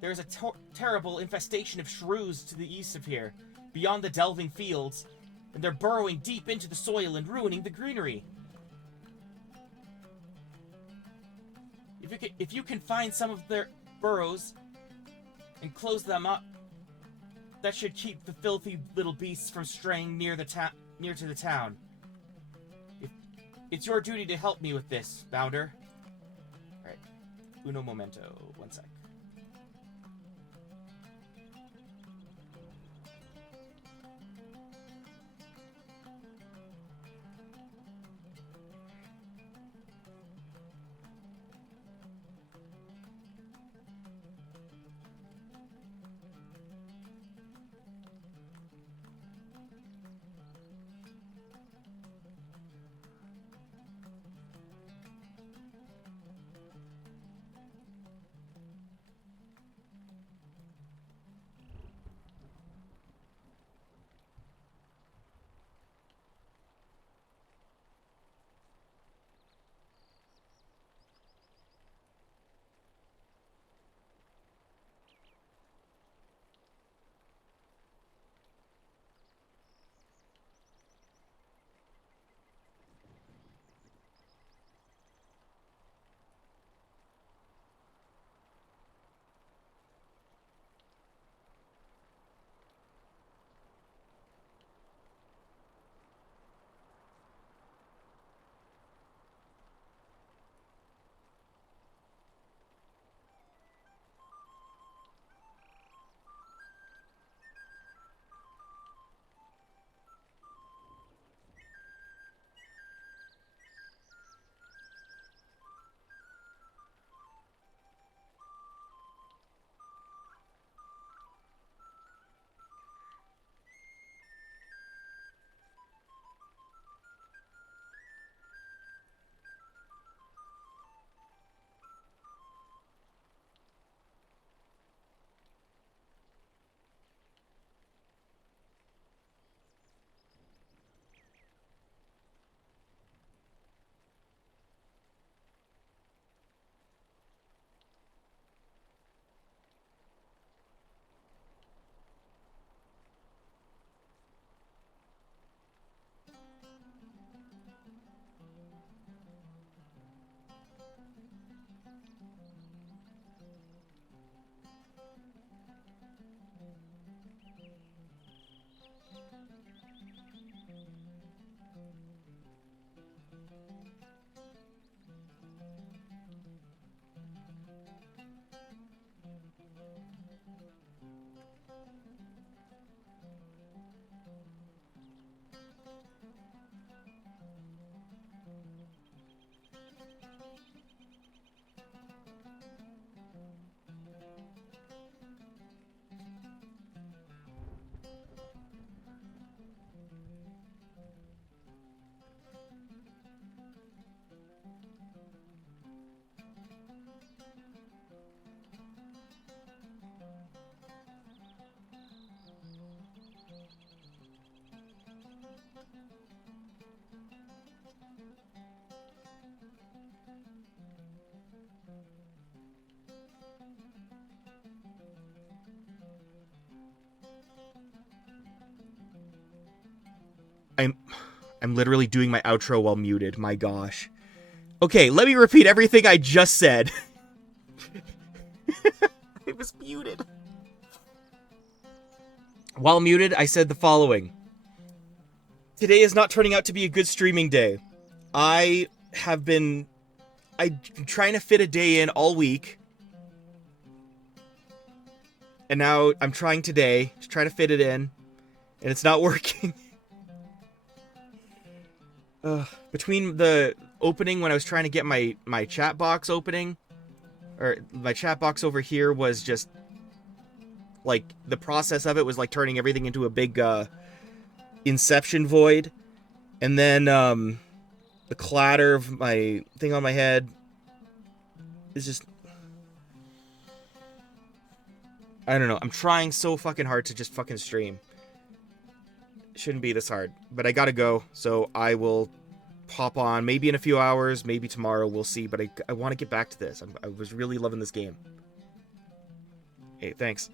There is a terrible infestation of shrews to the east of here, beyond the delving fields, and they're burrowing deep into the soil and ruining the greenery. If you can find some of their burrows and close them up, that should keep the filthy little beasts from straying near to the town. It's your duty to help me with this, Bounder. Alright. Uno momento. 1 sec. I'm literally doing my outro while muted. My gosh. Okay, let me repeat everything I just said. It was muted. While muted, I said the following. Today is not turning out to be a good streaming day. I'm trying to fit a day in all week. And now I'm trying today to try to fit it in. And it's not working. Between the opening when I was trying to get my chat box opening, or my chat box over here was just, like, the process of it was like turning everything into a big Inception void. And then the clatter of my thing on my head is just... I don't know. I'm trying so fucking hard to just fucking stream. Shouldn't be this hard. But I gotta go, so I will pop on maybe in a few hours, maybe tomorrow, we'll see. But I want to get back to this. I was really loving this game. Hey, thanks.